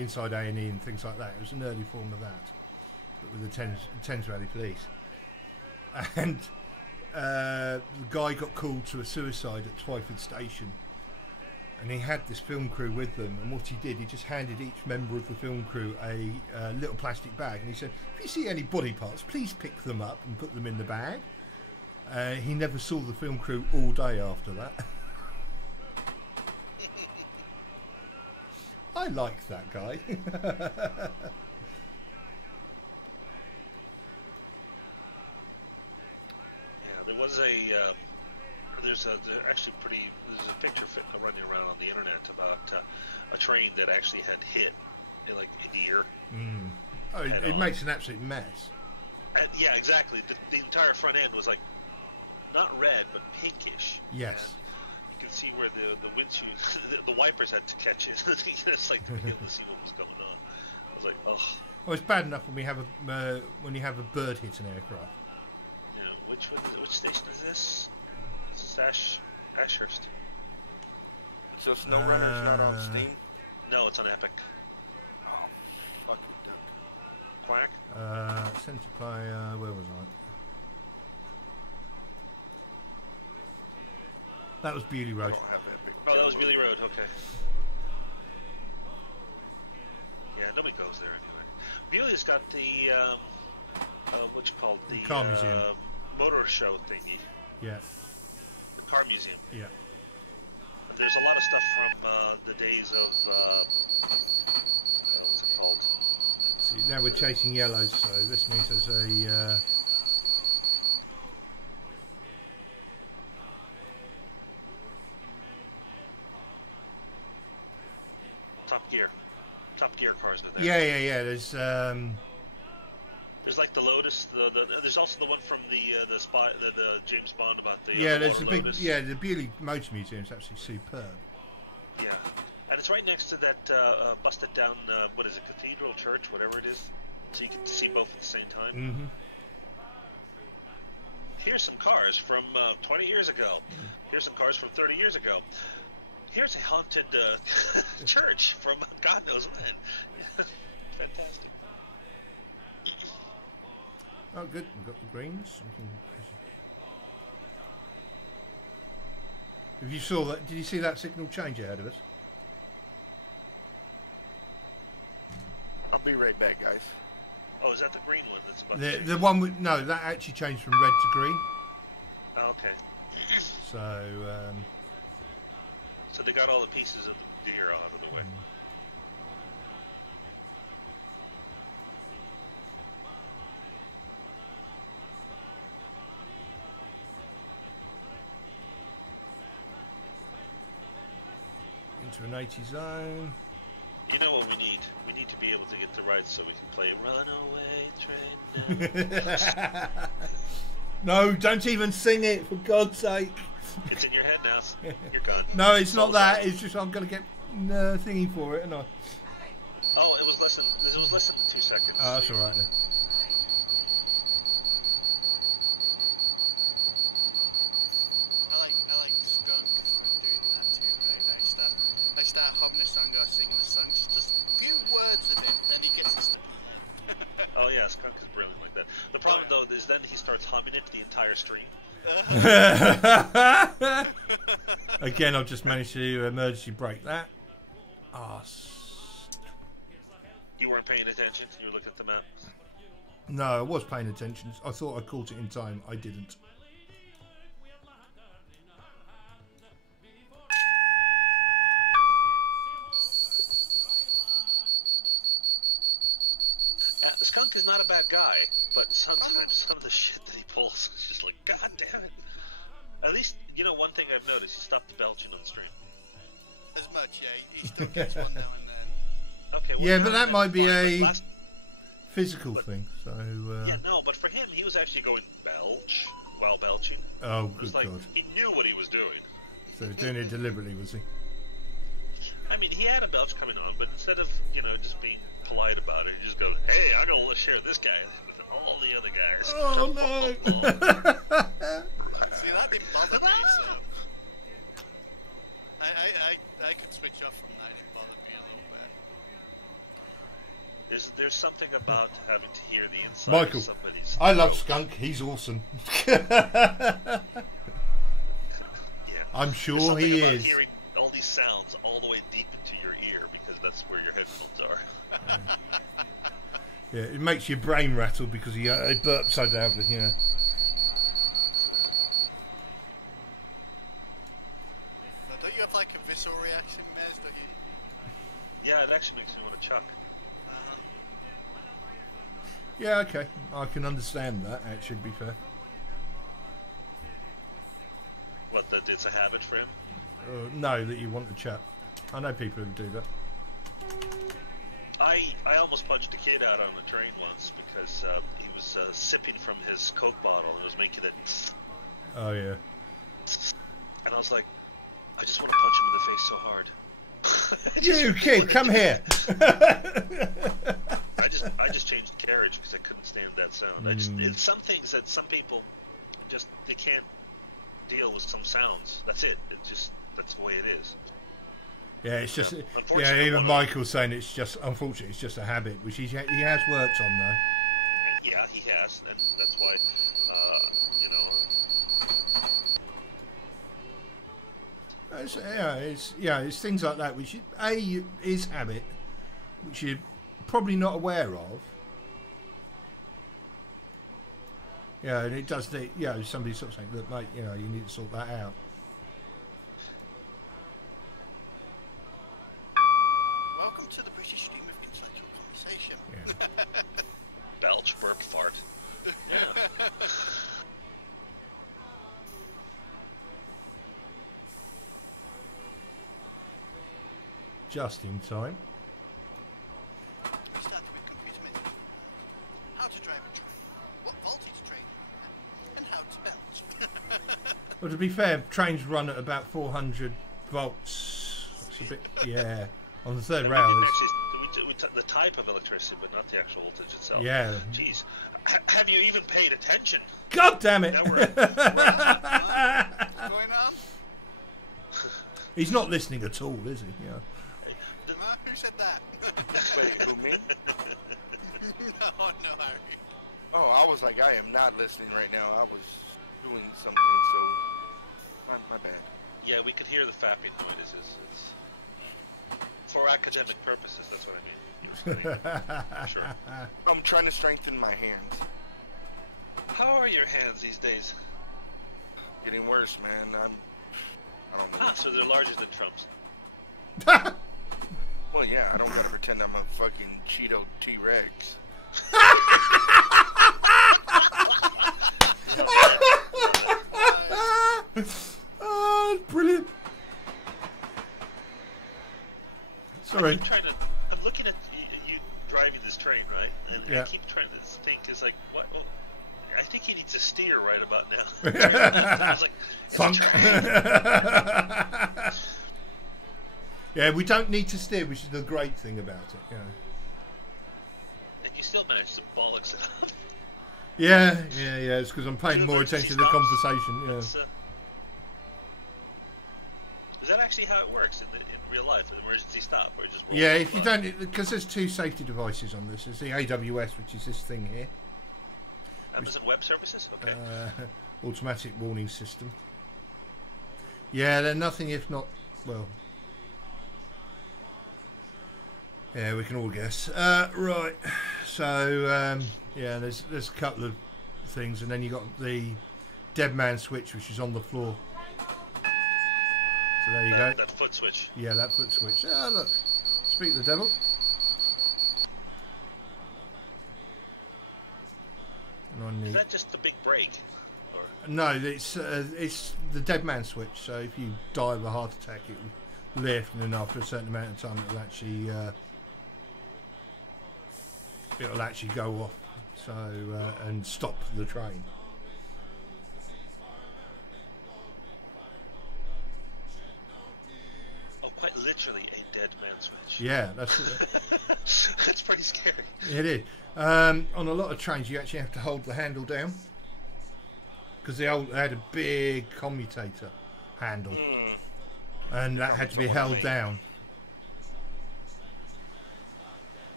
inside A&E and things like that. It was an early form of that, the Thames Valley Police. And the guy got called to a suicide at Twyford Station, and he had this film crew with them, and what he did, he just handed each member of the film crew a little plastic bag, and he said, if you see any body parts, please pick them up and put them in the bag. He never saw the film crew all day after that. I liked that guy. Yeah, there was a there's a picture running around on the internet about a train that actually had hit like a deer head it on. makes an absolute mess. And, yeah, exactly. The entire front end was like not red but pinkish. Yes. And you can see where the windshield, the wipers had to catch it. It's like to be able to see what was going on. I was like, oh. Well, it's bad enough when you have a bird hitting an aircraft. You know, which station is this? This is Ashurst. So SnowRunner's not on Steam? No, it's on Epic. Oh, fuck it, duck. Quack. Sent it by where was it? That was Beauty Road. I don't have Epic. Oh, that was downloaded. Billy Road. Okay. Yeah, nobody goes there anyway. Bewley's got the what you call it, the Car motor show thingy, Yeah. the car museum. Yeah. And there's a lot of stuff from the days of what's it called? See, now we're chasing yellows, so this means there's Top Gear cars are there. Yeah. There's like the Lotus. There's also the one from the James Bond about the underwater Lotus. The Beauty Motor Museum is absolutely superb. Yeah, and it's right next to that busted down what is it, cathedral, church, whatever it is. So you can see both at the same time. Mm-hmm. Here's some cars from 20 years ago. Here's some cars from 30 years ago. Here's a haunted church from God knows when. Yeah, fantastic. Oh, good. We've got the greens. You saw that? Did you see that signal change ahead of us? I'll be right back, guys. Oh, is that the green one that's about to change? The one with no, that actually changed from red to green. Oh, okay. So they got all the pieces of the deer out of the way. Into an 80 zone. You know what we need? We need to be able to get the rights so we can play Runaway Train Never. No, don't even sing it, for God's sake. It's in your head now. You're gone. No, it's Soul not that. Asylum. It's just I'm going to get thingy for it, and I. Oh, it was less than 2 seconds, Oh, so you're all right fine. I like Skunk for doing that too. I start humming a song or singing a song, just a few words of it, then he gets it stuck in his head. Oh yeah, Skunk is brilliant like that. The problem though is then he starts humming it the entire stream. Again, I've just managed to emergency brake that. You weren't paying attention? You were looking at the map? No, I was paying attention. I thought I caught it in time. I didn't. Skunk is not a bad guy, but sometimes some of the shit that he pulls is just like, God damn it. At least, you know, one thing I've noticed, he stopped belching on the stream. As much, yeah. He still gets one now and then. Okay, well, yeah, now but that and then might it's be fine, a physical thing. So, yeah, no, but for him, he was actually going belch while belching. Oh, it was like, God. He knew what he was doing. So he was doing it deliberately, was he? I mean, he had a belch coming on, but instead of, you know, just being polite about it, he just goes, hey, I'm going to share this guy with all the other guys. Oh, no. See, that didn't bother me, so... I could switch off from that, it didn't bother me a little bit. There's something about having to hear the inside Michael, of somebody's throat. I love Skunk, he's awesome. Yeah. I'm sure there's something he about is. hearing all these sounds all the way deep into your ear because that's where your headphones are. Yeah, it makes your brain rattle because he burps so loudly, you know. Now, don't you have like a visceral reaction, Mez, don't you? Yeah, it actually makes me want to chuck. Uh-huh. Yeah, okay. I can understand that, actually, to be fair. What, that it's a habit for him? No, that you want to chat. I know people who do that. I almost punched a kid out on the train once because he was sipping from his Coke bottle and it was making it. Oh, yeah. And I was like, I just want to punch him in the face so hard. I just really kid, wanna come do here. that. I just changed carriage because I couldn't stand that sound. It's some things that some people just they can't deal with some sounds. That's it. That's the way it is. Yeah, it's And, just. unfortunately, yeah, I'm one even of them. Michael's saying it's just. Unfortunately, it's just a habit, which he has worked on though. And yeah, he has, and that's why, you know. It's, Okay. it's things like that which is habit, which you're probably not aware of. Yeah, and it does. Somebody sort of saying, "Look, mate, you need to sort that out." Welcome to the British stream of intellectual conversation. Belch, burp, fart. Yeah. just in time. We started with computer methods. How to drive a train, what voltage trains run at, and how to belch. Well, to be fair, trains run at about 400 volts. See? Yeah, on the third And we rails. didn't actually. We the type of electricity, but not the actual voltage itself. Yeah. Jeez, have you even paid attention? God damn it! Now we're at hot. Huh? What's going on? He's not listening at all, is he? Huh? Who said that? Wait, who, me? No, Harry. Oh, I was like, I am not listening right now. I was doing something, so my bad. Yeah, we could hear the fapping noises. It's for academic purposes. That's what I mean. You were studying the book. I'm sure. I'm trying to strengthen my hands. How are your hands these days? Getting worse, man. I don't know. Ah, so they're larger than Trump's. Well, yeah, I don't gotta pretend I'm a fucking Cheeto T-Rex. Love it. Love it. Nice. Oh, brilliant! I keep trying to. I'm looking at you driving this train, right? And I Yeah. keep trying to think, is like, what? Well, I think he needs to steer right about now. Turn left. And I was like, it's a train. Yeah, we don't need to steer, which is the great thing about it. And you still managed to bollocks it up. Yeah, it's because I'm paying Two more emergency attention to the stops. conversation. Yeah. That's. Is that actually how it works in real life? An emergency stop, or just roll Yeah, the if you button? don't, because there's two safety devices on this. There's the AWS, which is this thing here, Amazon Web Services. Okay. automatic warning system. Yeah, they're nothing if not, well, yeah, we can all guess. Right, so yeah, there's a couple of things, and then you got the dead man switch, which is on the floor. So there you go. That foot switch. Yeah, that foot switch. Ah, look. Speak the devil. Is that just the big brake, or? No, it's the dead man switch. So if you die of a heart attack, it will lift, and then after a certain amount of time, it'll actually go off. So and stop the train. Oh, quite literally a dead man switch. Yeah, that's That's pretty scary. it is. On a lot of trains, you actually have to hold the handle down because they had a big commutator handle, and The that had comments to I be wanna held make. down.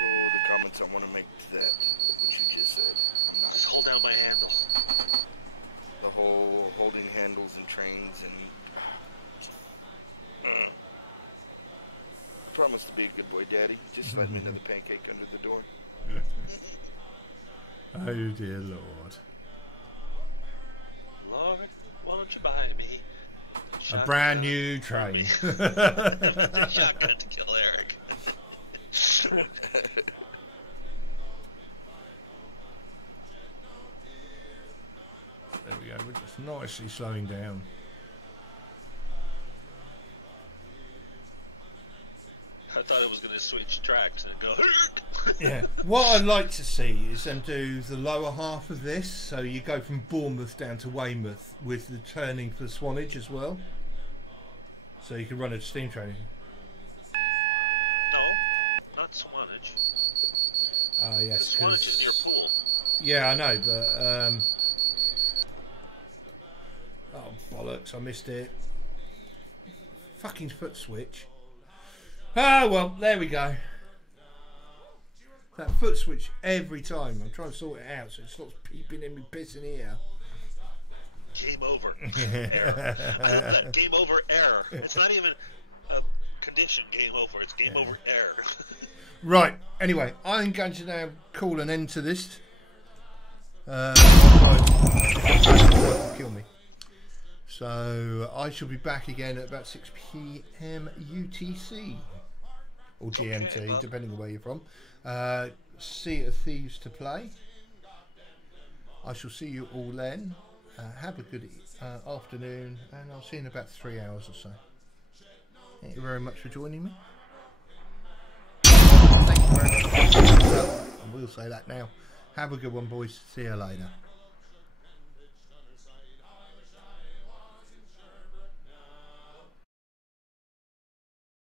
Oh, the comments I want to make to that, what you just said. I'm not. Just hold down my handle. The whole holding handles in trains and... I promise to be a good boy, Daddy. Just let me another pancake under the door. Oh dear Lord. Lord, why don't you buy me a shotgun brand new for train. me? A shotgun to kill Eric. There we go. It's nicely slowing down. I thought it was going to switch tracks and go. Yeah. What I'd like to see is them do the lower half of this, so you go from Bournemouth down to Weymouth with the turning for Swanage as well. So you can run a steam train. No, not Swanage. Yes, Because Swanage is near Poole. Yeah, I know, but oh bollocks! I missed it. Fucking foot switch. Ah, well, there we go. That foot switch every time. I'm trying to sort it out, so it stops peeping in me pissing ear. Game over. Error. I love that. Game over error. It's not even a condition game over. It's game over error. Right, anyway, I'm going to now call an end to this. Kill me. So I shall be back again at about 6 PM UTC. Or GMT, Okay, Bob. depending on where you're from. Sea of Thieves to play. I shall see you all then. Have a good afternoon, and I'll see you in about 3 hours or so. Thank you very much for joining me. Thank you very much. I will say that now. Have a good one, boys. See you later.